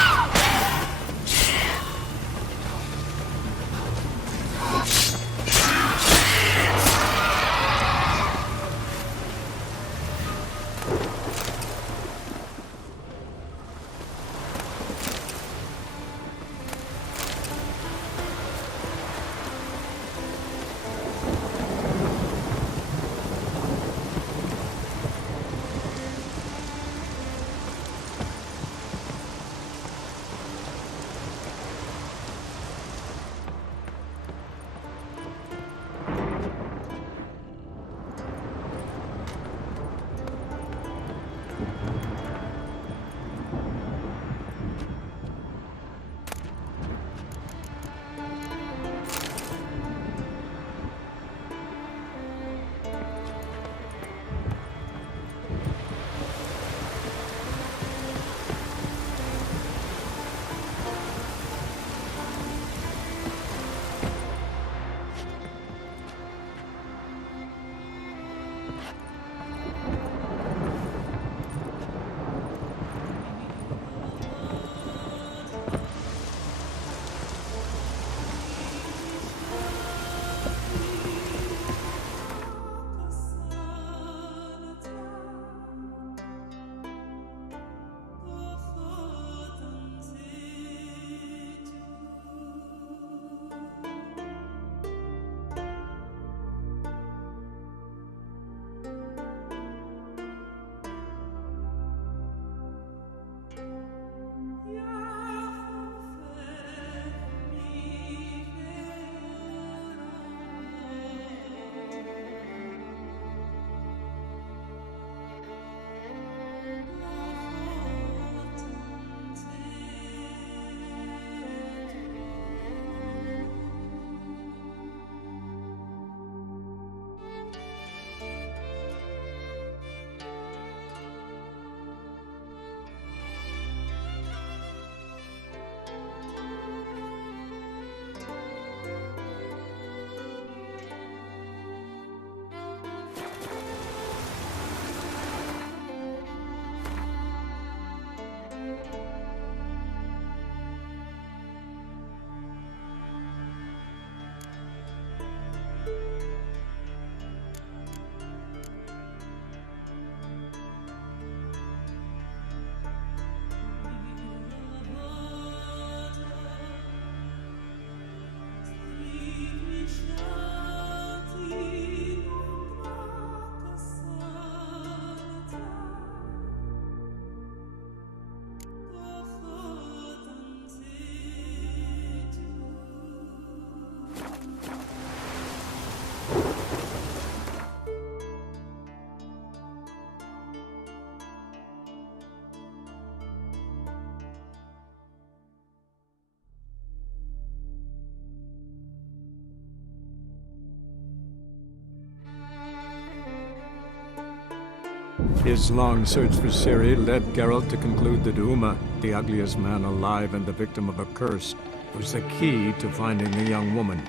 His long search for Ciri led Geralt to conclude that Uma, the ugliest man alive and the victim of a curse, was the key to finding the young woman.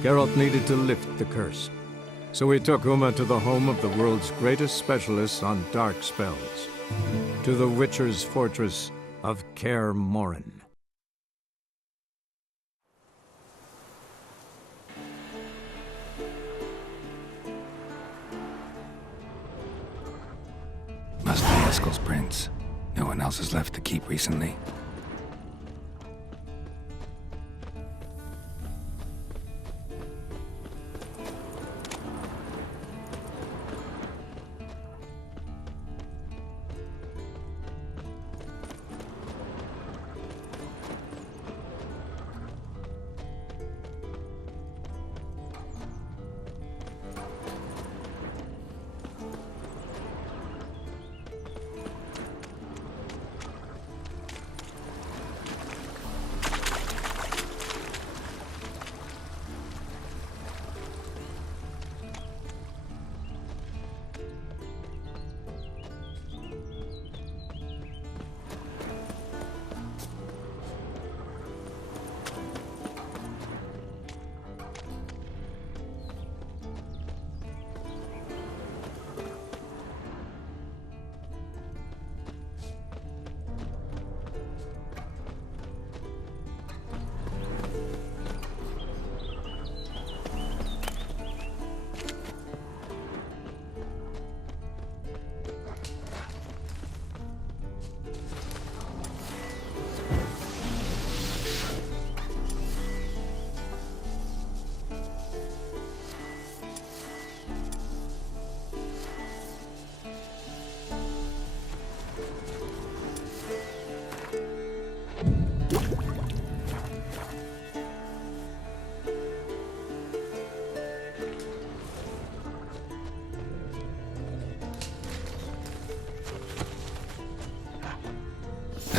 Geralt needed to lift the curse, so he took Uma to the home of the world's greatest specialist on dark spells, to the Witcher's fortress of Kaer Morhen. Must be Eskel's prince. No one else has left the keep recently.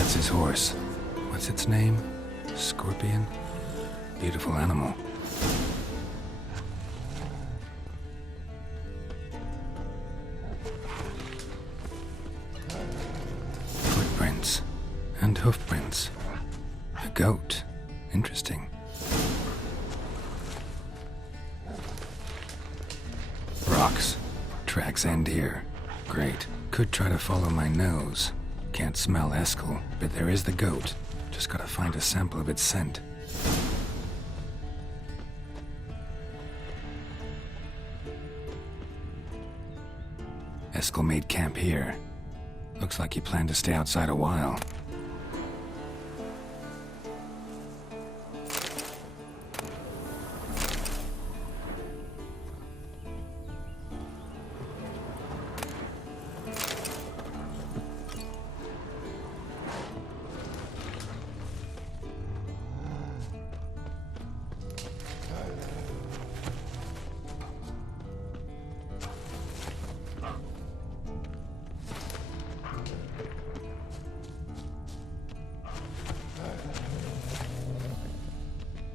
That's his horse. What's its name? Scorpion? Beautiful animal. Footprints. And hoofprints. A goat. Interesting. Rocks. Tracks end here. Great. Could try to follow my nose. Can't smell Eskel, but there is the goat. Just gotta find a sample of its scent. Eskel made camp here. Looks like he planned to stay outside a while.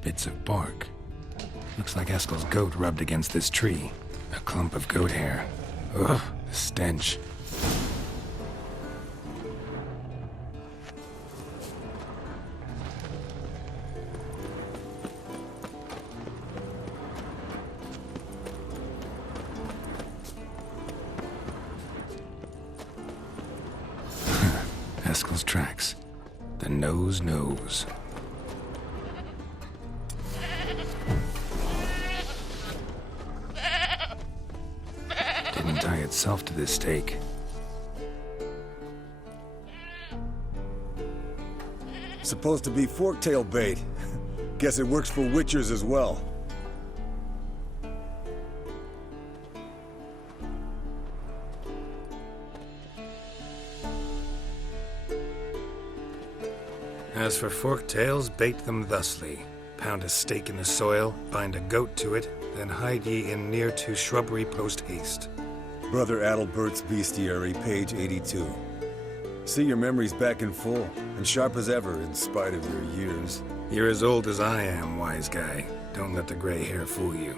Bits of bark. Looks like Eskel's goat rubbed against this tree. A clump of goat hair. Ugh, the stench. Eskel's tracks. The nose knows. Didn't tie itself to this stake. Supposed to be forktail bait. Guess it works for witchers as well. As for forktails, bait them thusly. Pound a stake in the soil, bind a goat to it, then hide ye in near to shrubbery post haste. Brother Adalbert's Bestiary, page 82. See, your memory's back in full, and sharp as ever in spite of your years. You're as old as I am, wise guy. Don't let the gray hair fool you.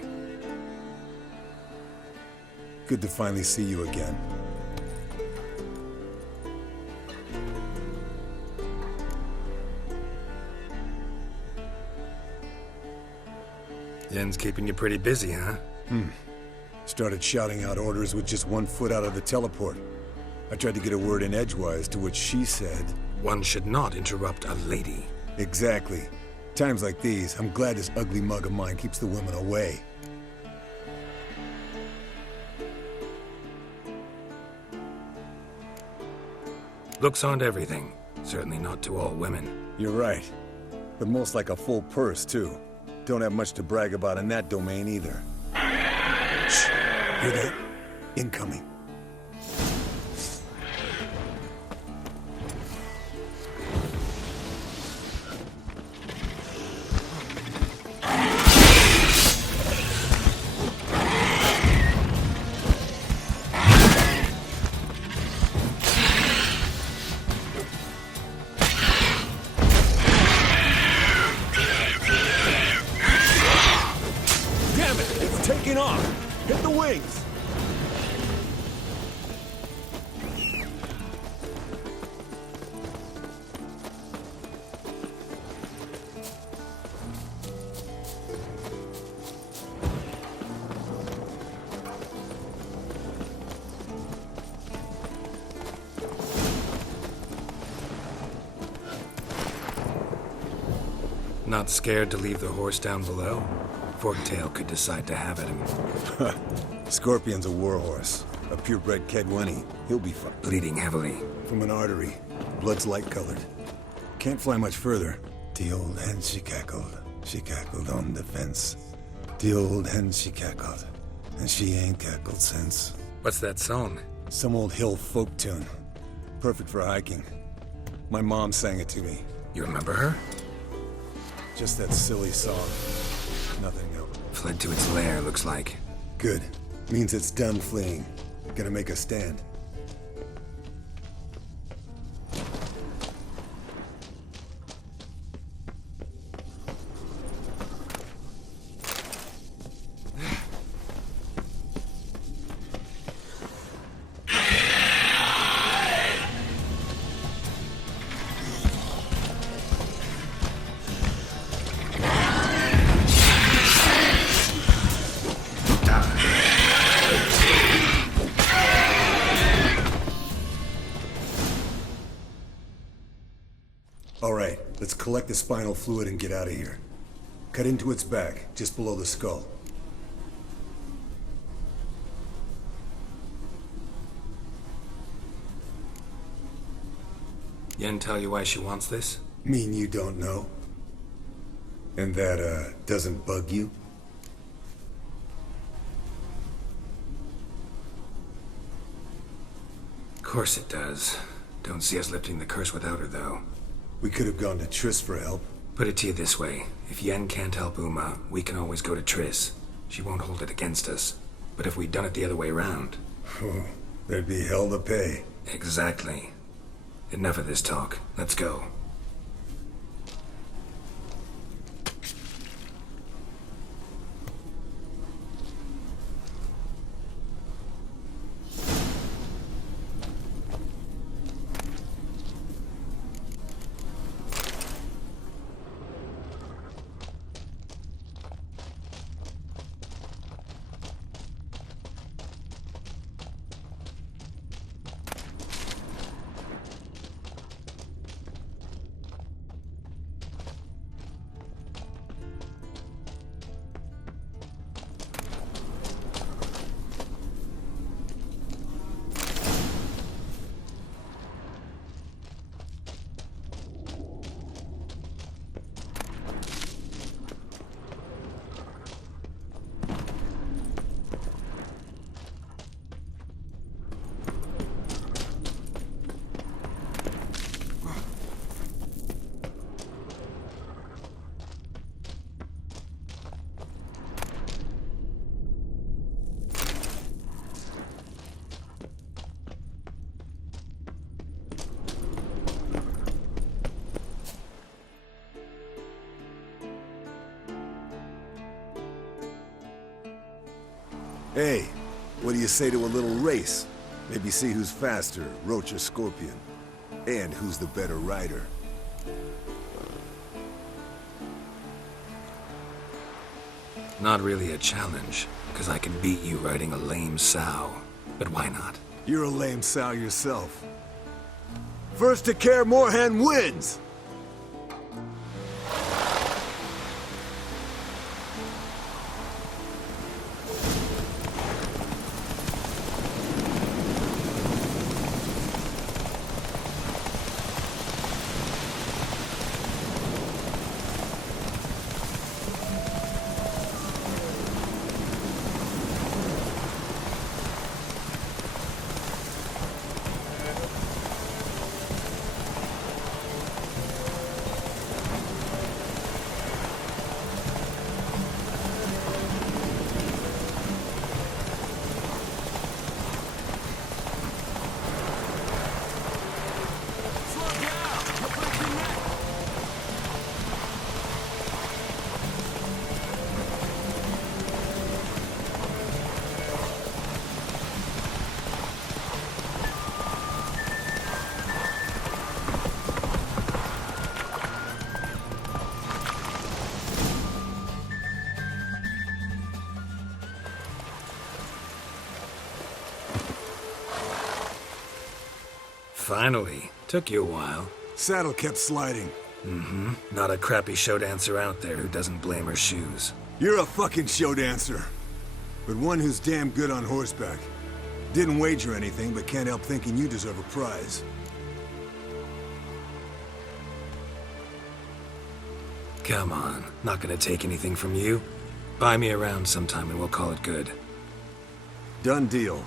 Good to finally see you again. Yen's keeping you pretty busy, huh? Started shouting out orders with just 1 foot out of the teleport. I tried to get a word in edgewise, to which she said... One should not interrupt a lady. Exactly. Times like these, I'm glad this ugly mug of mine keeps the women away. Looks aren't everything. Certainly not to all women. You're right. But most like a full purse, too. Don't have much to brag about in that domain, either. Shh! Hear that? Incoming. Damn it! It's taking off! Hit the wings! Not scared to leave the horse down below? Forktail could decide to have at him. Scorpion's a warhorse. A purebred Kedwenny. He'll be fine. Bleeding heavily. From an artery. Blood's light-colored. Can't fly much further. The old hen, she cackled on the fence. The old hen, she cackled. And she ain't cackled since. What's that song? Some old hill folk tune. Perfect for hiking. My mom sang it to me. You remember her? Just that silly song. Nothing else. Fled to its lair, looks like. Good. Means it's done fleeing. Gonna make a stand. All right, let's collect the spinal fluid and get out of here. Cut into its back, just below the skull. Yen tell you why she wants this? Mean you don't know? And that, doesn't bug you? Of course it does. Don't see us lifting the curse without her, though. We could have gone to Triss for help. Put it to you this way. If Yen can't help Uma, we can always go to Triss. She won't hold it against us. But if we'd done it the other way around... There'd be hell to pay. Exactly. Enough of this talk. Let's go. Hey, what do you say to a little race? Maybe see who's faster, Roach or Scorpion. And who's the better rider. Not really a challenge, because I can beat you riding a lame sow. But why not? You're a lame sow yourself. First to Kaer Morhen wins! Finally. Took you a while. Saddle kept sliding. Mm-hmm. Not a crappy show dancer out there who doesn't blame her shoes. You're a fucking show dancer. But one who's damn good on horseback. Didn't wager anything, but can't help thinking you deserve a prize. Come on. Not gonna take anything from you. Buy me around sometime and we'll call it good. Done deal.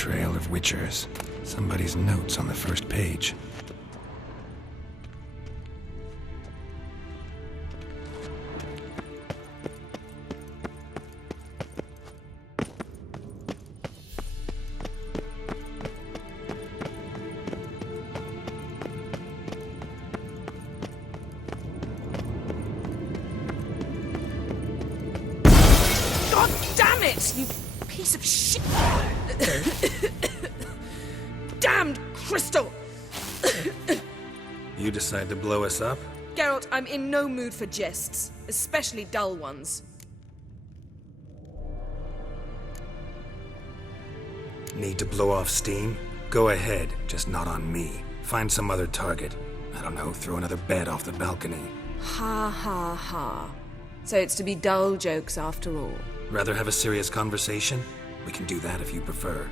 trail of witchers. Somebody's notes on the first page. God damn it, you piece of shit! Damned crystal! You decide to blow us up? Geralt, I'm in no mood for jests, especially dull ones. Need to blow off steam? Go ahead, just not on me. Find some other target. I don't know, throw another bed off the balcony. Ha ha ha. So it's to be dull jokes after all. Rather have a serious conversation? We can do that if you prefer.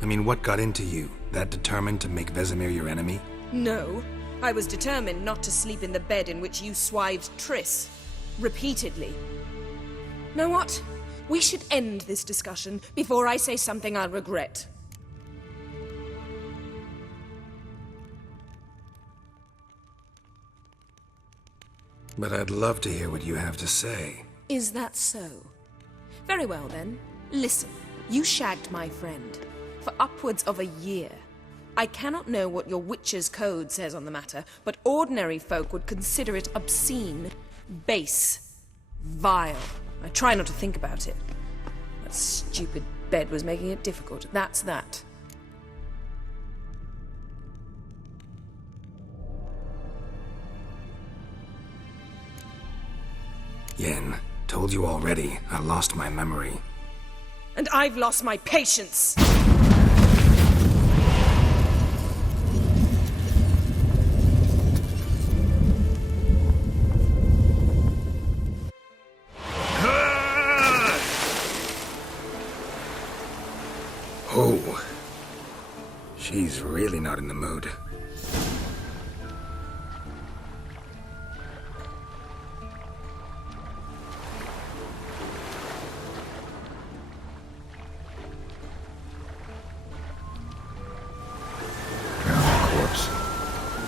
I mean, what got into you? That determined to make Vesemir your enemy? No. I was determined not to sleep in the bed in which you swived Triss. Repeatedly. Know what? We should end this discussion before I say something I'll regret. But I'd love to hear what you have to say. Is that so? Very well then. Listen, you shagged my friend for upwards of a year. I cannot know what your witch's code says on the matter, but ordinary folk would consider it obscene, base, vile. I try not to think about it. That stupid bed was making it difficult. That's that. Yen, told you already, I lost my memory. And I've lost my patience! Oh. She's really not in the mood.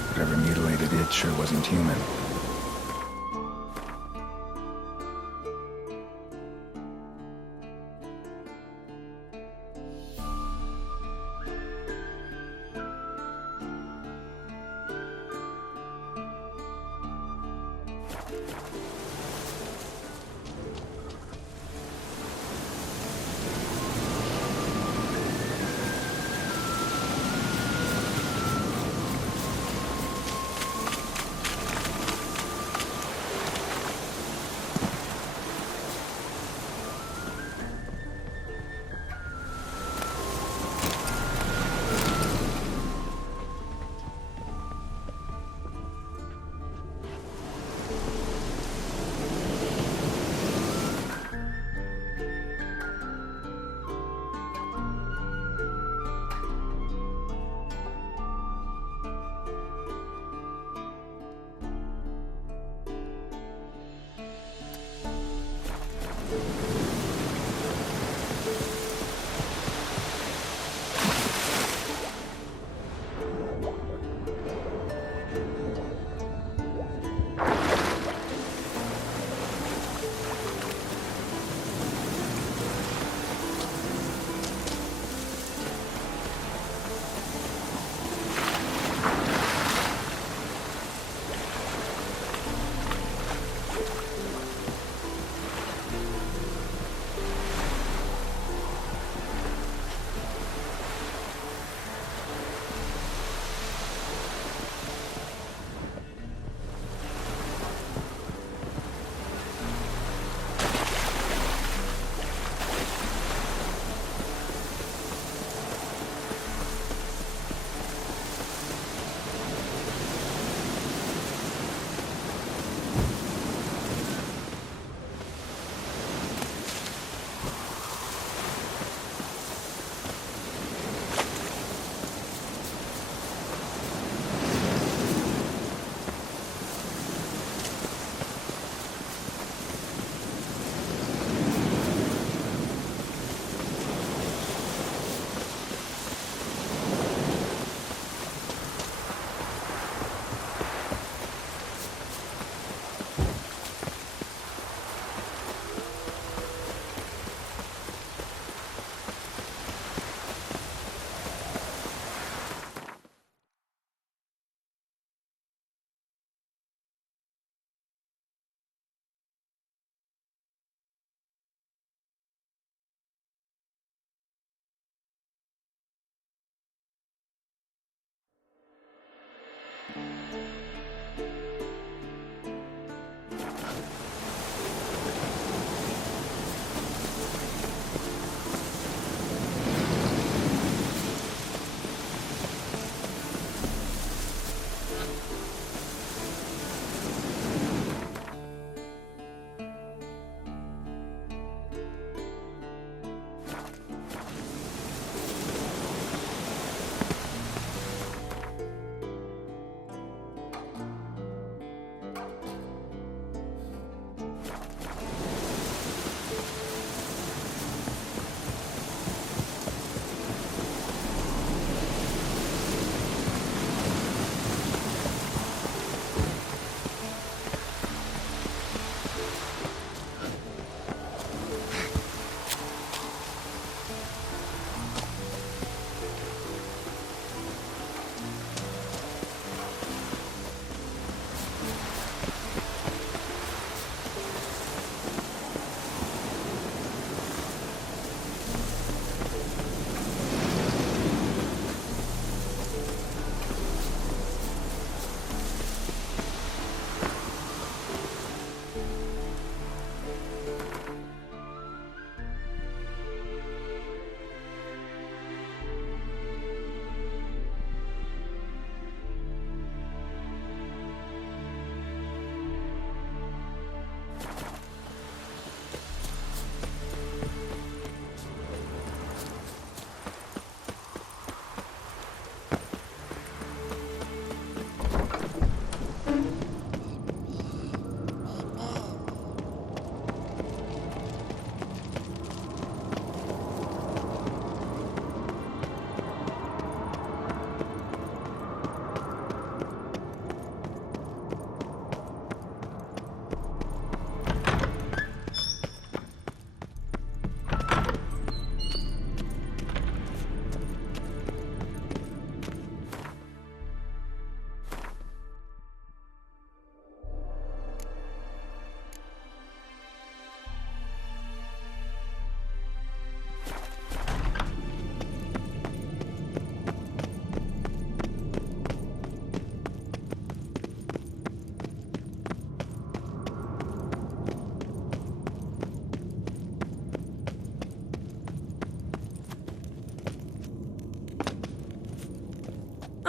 Whatever mutilated it sure wasn't human.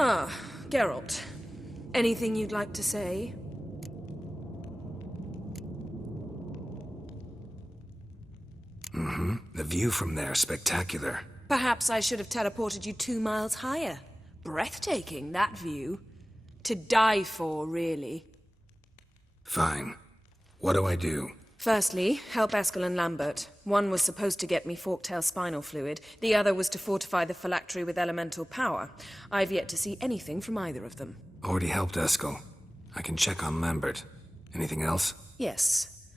Ah, Geralt. Anything you'd like to say? Mm-hmm. The view from there, spectacular. Perhaps I should have teleported you 2 miles higher. Breathtaking, that view. To die for, really. Fine. What do I do? Firstly, help Eskel and Lambert. One was supposed to get me forktail spinal fluid. The other was to fortify the phylactery with elemental power. I've yet to see anything from either of them. Already helped Eskel. I can check on Lambert. Anything else? Yes.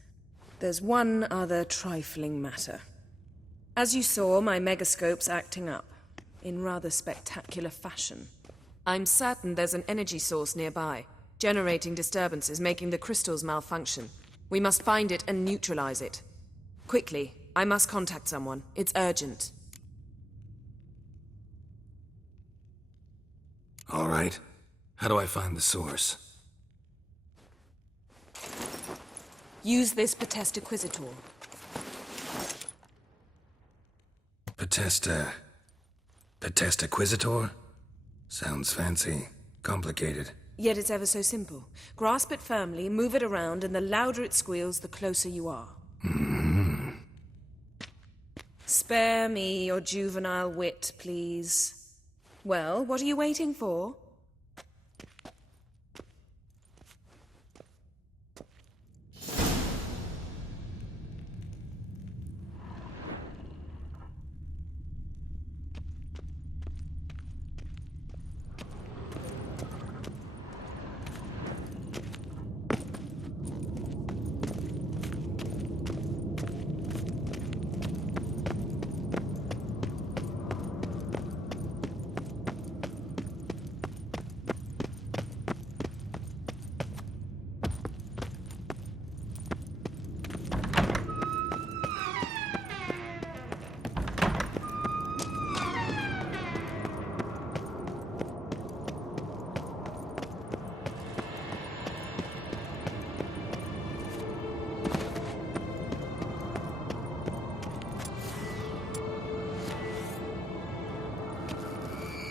There's one other trifling matter. As you saw, my megascope's acting up. In rather spectacular fashion. I'm certain there's an energy source nearby, generating disturbances, making the crystals malfunction. We must find it and neutralize it. Quickly, I must contact someone. It's urgent. All right. How do I find the source? Use this Potesta Quisitor. Potesta Quisitor? Sounds fancy. Complicated. Yet it's ever so simple. Grasp it firmly, move it around, and the louder it squeals, the closer you are. Mm-hmm. Spare me your juvenile wit, please. Well, what are you waiting for?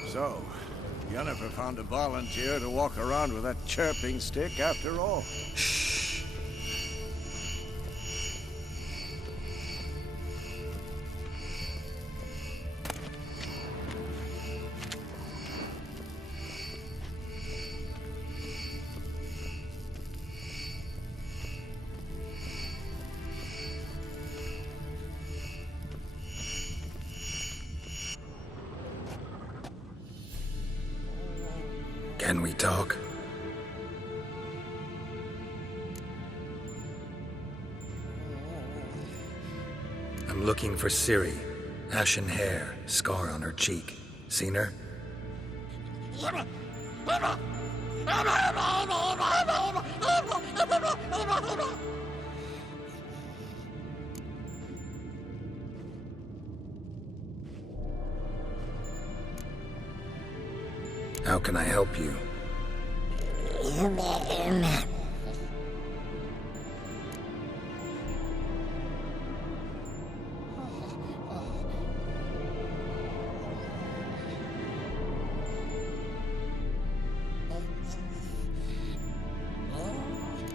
So, Yennefer found a volunteer to walk around with that chirping stick after all. Shh. Can we talk? I'm looking for Ciri. Ashen hair, scar on her cheek. Seen her? How can I help you?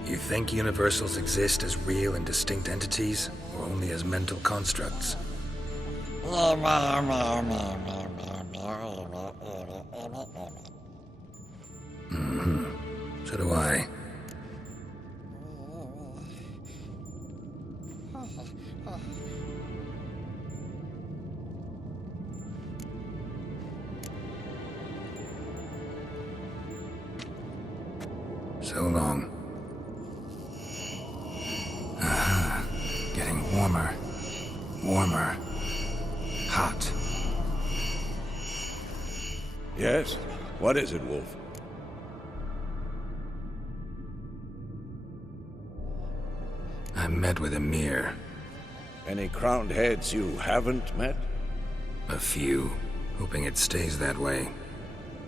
You think universals exist as real and distinct entities, or only as mental constructs? Mm-hmm. So do I. So long. Getting warmer. Warmer. Hot. Yes? What is it, Wolf? I met with Emir. Any crowned heads you haven't met? A few. Hoping it stays that way.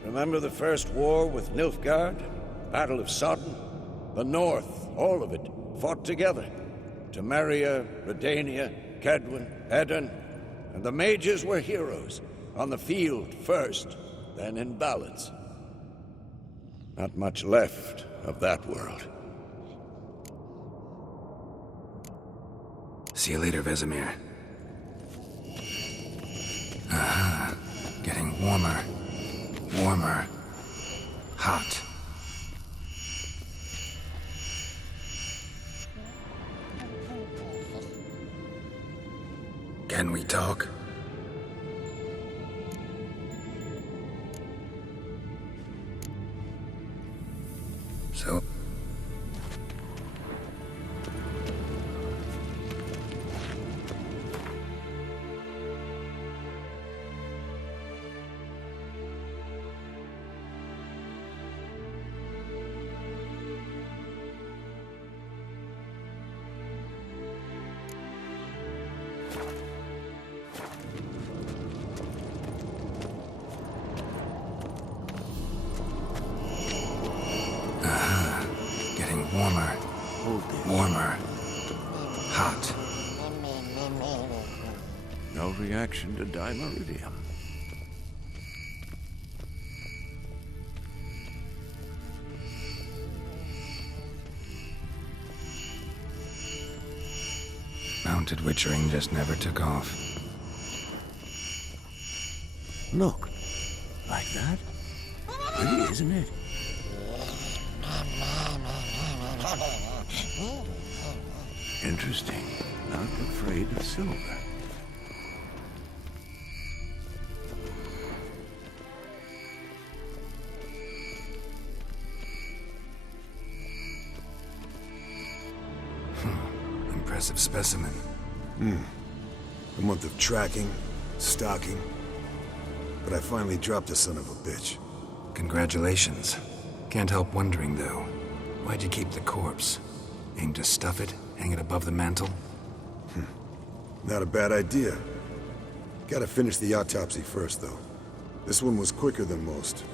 Remember the first war with Nilfgaard? Battle of Sodden? The North, all of it, fought together. Temeria, Redania, Kedwen, Edirn, and the mages were heroes. On the field first, then in ballads. Not much left of that world. See you later, Vesemir. Aha. Getting warmer. Warmer. Hot. Can we talk? So... Warmer. Warmer. Hot. No reaction to dimeridium. Mounted witchering just never took off. Look. Like that? Pretty, isn't it? Interesting. Not afraid of silver. Impressive specimen. A month of tracking, stalking. But I finally dropped the son of a bitch. Congratulations. Can't help wondering, though. Why'd you keep the corpse? Aim to stuff it? Hang it above the mantle? Not a bad idea. Gotta finish the autopsy first, though. This one was quicker than most.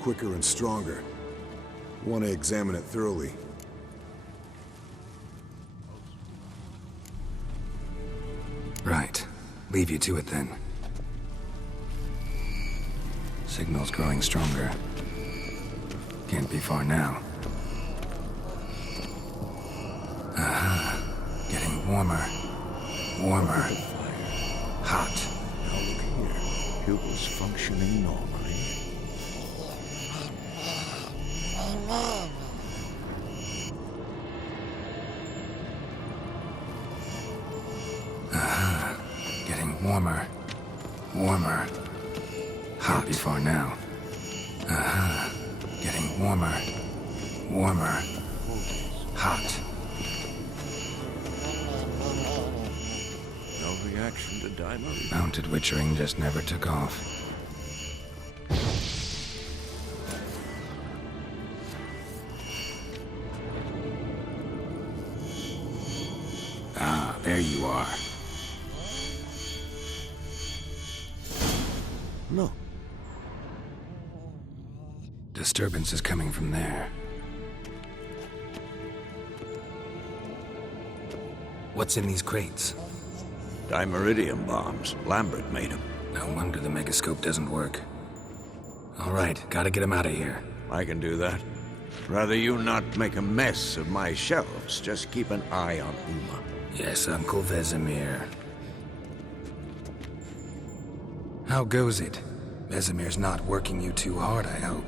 Quicker and stronger. Want to examine it thoroughly. Right. Leave you to it, then. Signal's growing stronger. Can't be far now. Aha. Getting warmer. Warmer. Hot. Now look here. Pupils functioning normally. Aha. Getting warmer. Warmer. Hot. Can't be far now. Aha. Getting warmer. Warmer. Hot. No reaction to dimeridium. Mounted witchering just never took off. Ah, there you are. No. Disturbance is coming from there. What's in these crates? Dimeridium bombs. Lambert made them. No wonder the megascope doesn't work. All right, gotta get him out of here. I can do that. Rather you not make a mess of my shelves. Just keep an eye on Uma. Yes, Uncle Vesemir. How goes it? Vesemir's not working you too hard, I hope.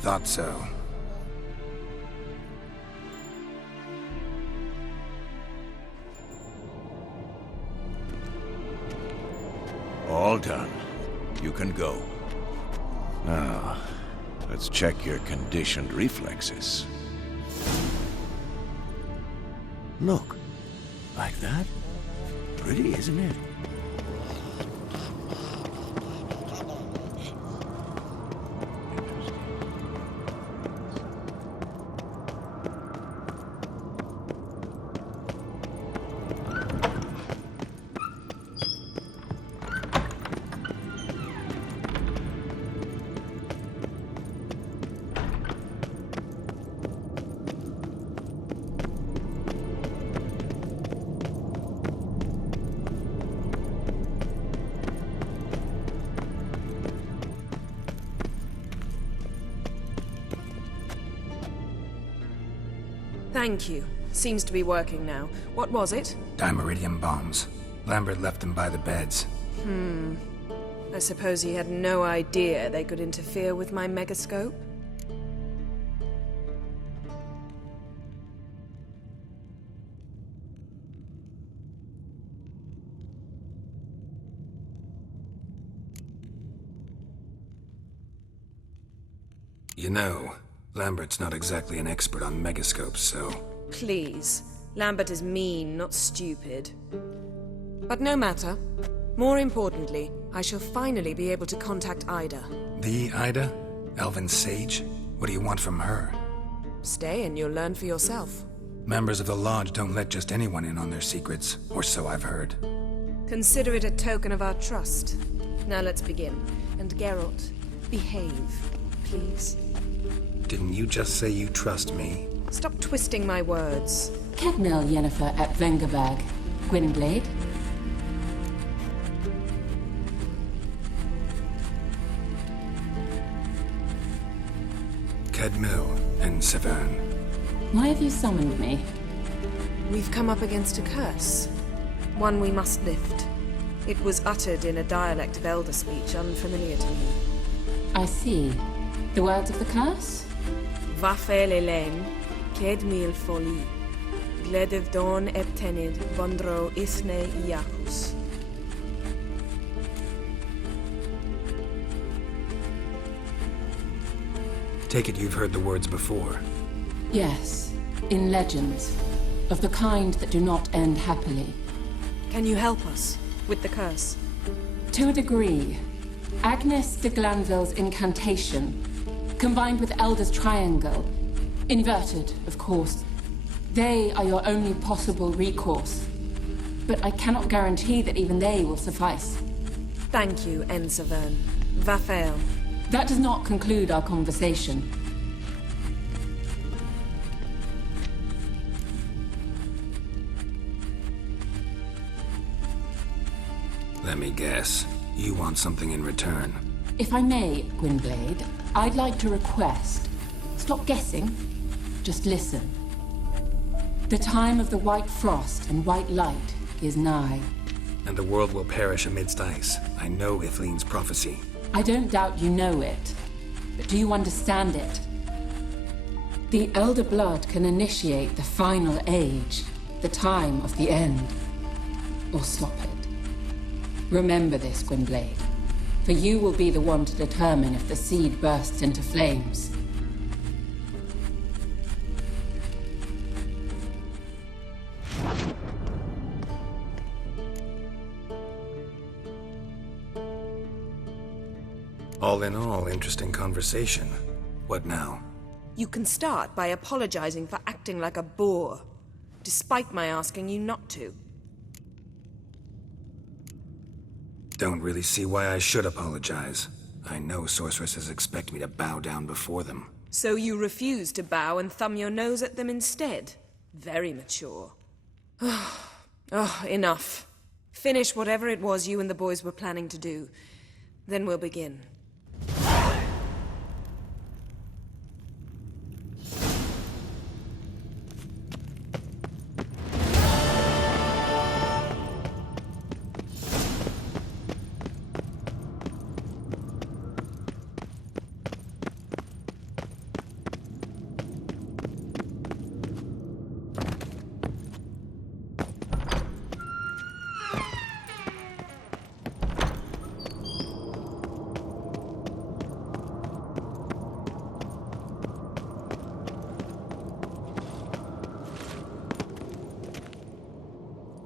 Thought so. All done. You can go. Now, let's check your conditioned reflexes. Look. Like that? Pretty, isn't it? Thank you. Seems to be working now. What was it? Dimeridium bombs. Lambert left them by the beds. I suppose he had no idea they could interfere with my megascope? You know, Lambert's not exactly an expert on megascopes, so... Please. Lambert is mean, not stupid. But no matter. More importantly, I shall finally be able to contact Ida. The Ida? Elven sage? What do you want from her? Stay and you'll learn for yourself. Members of the Lodge don't let just anyone in on their secrets, or so I've heard. Consider it a token of our trust. Now let's begin. And Geralt, behave, please. Didn't you just say you trust me? Stop twisting my words. Cadmel Yennefer at Vengerberg. Gwynblade. Cadmel and Severn. Why have you summoned me? We've come up against a curse. One we must lift. It was uttered in a dialect of Elder speech unfamiliar to me. I see. The words of the curse? Vafel Elaine, Ked mil foli, Gledev don ebtenid, Vondro isne iacus. Take it you've heard the words before. Yes, in legends. Of the kind that do not end happily. Can you help us with the curse? To a degree. Agnes de Glanville's incantation, combined with Elder's triangle, inverted, of course. They are your only possible recourse. But I cannot guarantee that even they will suffice. Thank you, Severn. Vafel. That does not conclude our conversation. Let me guess. You want something in return. If I may, Gwynblade, I'd like to request. Stop guessing. Just listen. The time of the white frost and white light is nigh. And the world will perish amidst ice. I know Ithleen's prophecy. I don't doubt you know it. But do you understand it? The Elder Blood can initiate the final age, the time of the end. Or stop it. Remember this, Gwynblade. For you will be the one to determine if the seed bursts into flames. All in all, interesting conversation. What now? You can start by apologizing for acting like a boor, despite my asking you not to. Don't really see why I should apologize. I know sorceresses expect me to bow down before them. So you refuse to bow and thumb your nose at them instead? Very mature. Oh, enough. Finish whatever it was you and the boys were planning to do. Then we'll begin.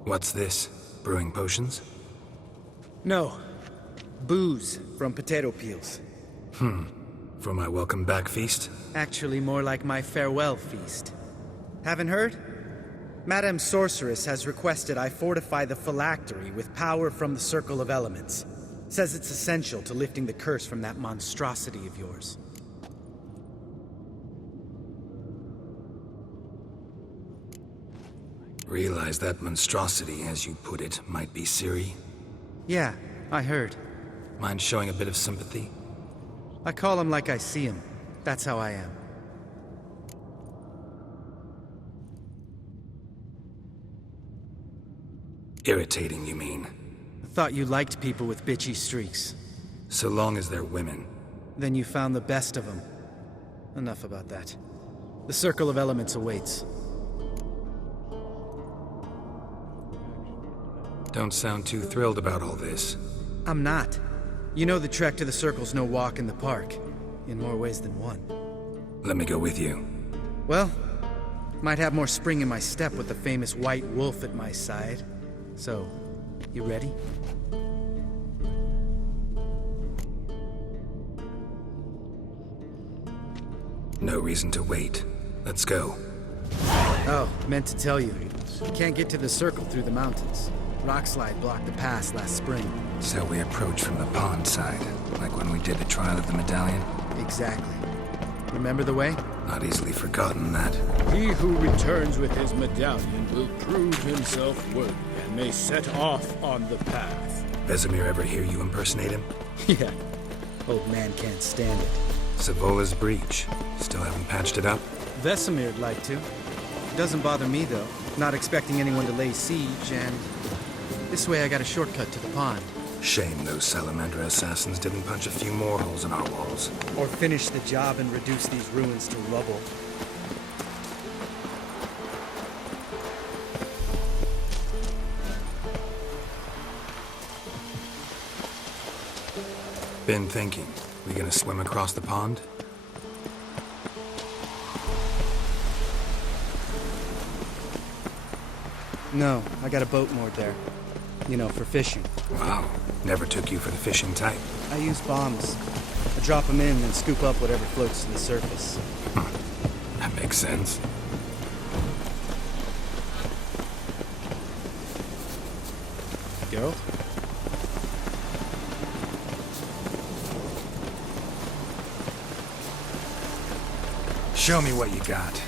What's this? Brewing potions? No. Booze from potato peels. For my welcome back feast? Actually more like my farewell feast. Haven't heard? Madame Sorceress has requested I fortify the phylactery with power from the Circle of Elements. Says it's essential to lifting the curse from that monstrosity of yours. Realize that monstrosity, as you put it, might be Ciri? Yeah, I heard. Mind showing a bit of sympathy? I call him like I see him. That's how I am. Irritating, you mean? I thought you liked people with bitchy streaks. So long as they're women. Then you found the best of them. Enough about that. The Circle of Elements awaits. Don't sound too thrilled about all this. I'm not. You know the trek to the Circle's no walk in the park. In more ways than one. Let me go with you. Well, might have more spring in my step with the famous white wolf at my side. So, you ready? No reason to wait. Let's go. Oh, meant to tell you. Can't get to the Circle through the mountains. Rockslide blocked the pass last spring. So we approach from the pond side, like when we did the trial of the medallion? Exactly. Remember the way? Not easily forgotten that. He who returns with his medallion will prove himself worthy and may set off on the path. Vesemir ever hear you impersonate him? Yeah. Old man can't stand it. Savola's breach. Still haven't patched it up? Vesemir'd like to. It doesn't bother me, though. Not expecting anyone to lay siege, and this way I got a shortcut to the pond. Shame those Salamander assassins didn't punch a few more holes in our walls. Or finish the job and reduce these ruins to rubble. Been thinking. We gonna swim across the pond? No, I got a boat moored there. You know, for fishing. Wow. Never took you for the fishing type. I use bombs. I drop them in and scoop up whatever floats to the surface. That makes sense. Geralt? Show me what you got.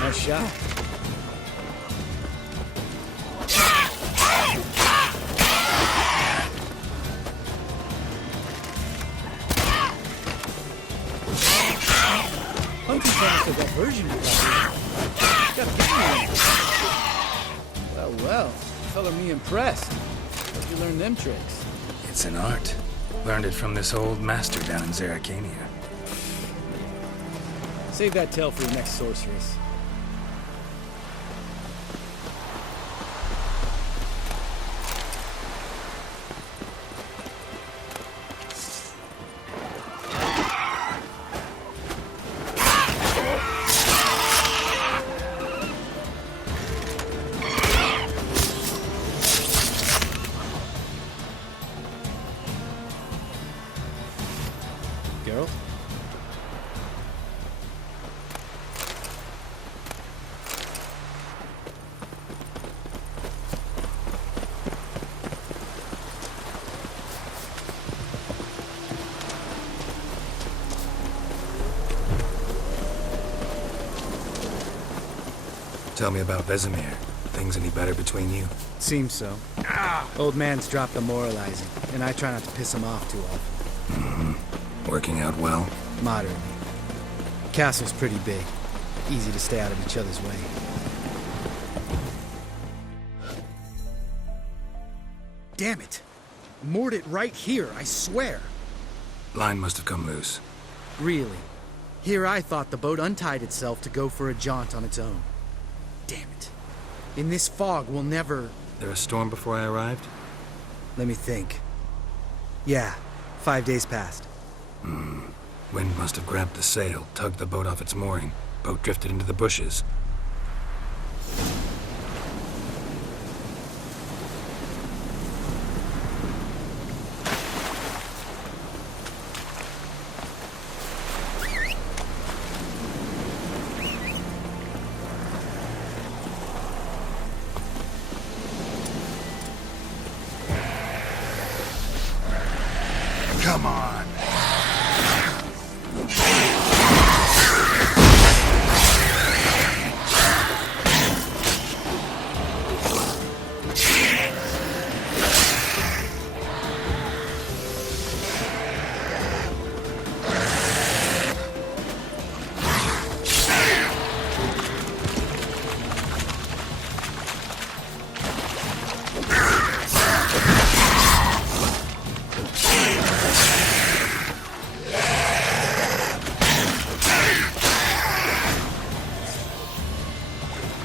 Nice shot. Hunting promised of that version you got here. Well, color me impressed. Where'd you learn them tricks? It's an art. Learned it from this old master down in Zerrikania. Save that tale for your next sorceress. Geralt? Tell me about Vesemir. Things any better between you? Seems so. Old man's dropped the moralizing, and I try not to piss him off too often. Working out well? Moderately. Castle's pretty big. Easy to stay out of each other's way. Damn it! Moored it right here, I swear! Line must have come loose. Really? Here I thought the boat untied itself to go for a jaunt on its own. Damn it. In this fog, we'll never... There a storm before I arrived? Let me think. Yeah, 5 days passed. Wind must have grabbed the sail, tugged the boat off its mooring. Boat drifted into the bushes.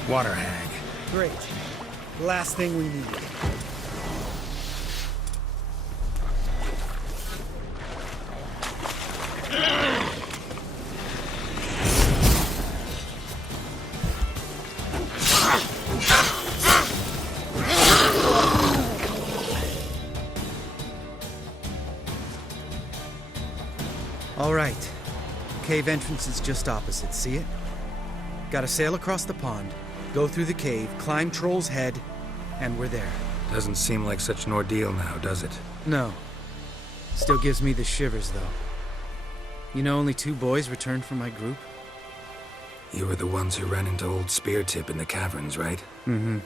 Water hag. Great. Last thing we need. All right. Cave entrance is just opposite, see it? Gotta sail across the pond, go through the cave, climb Troll's Head, and we're there. Doesn't seem like such an ordeal now, does it? No. Still gives me the shivers, though. You know, only 2 boys returned from my group? You were the ones who ran into old Speartip in the caverns, right? Mm-hmm.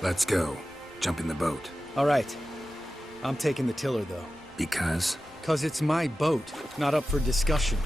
Let's go. Jump in the boat. All right. I'm taking the tiller, though. Because? 'Cause it's my boat, not up for discussion.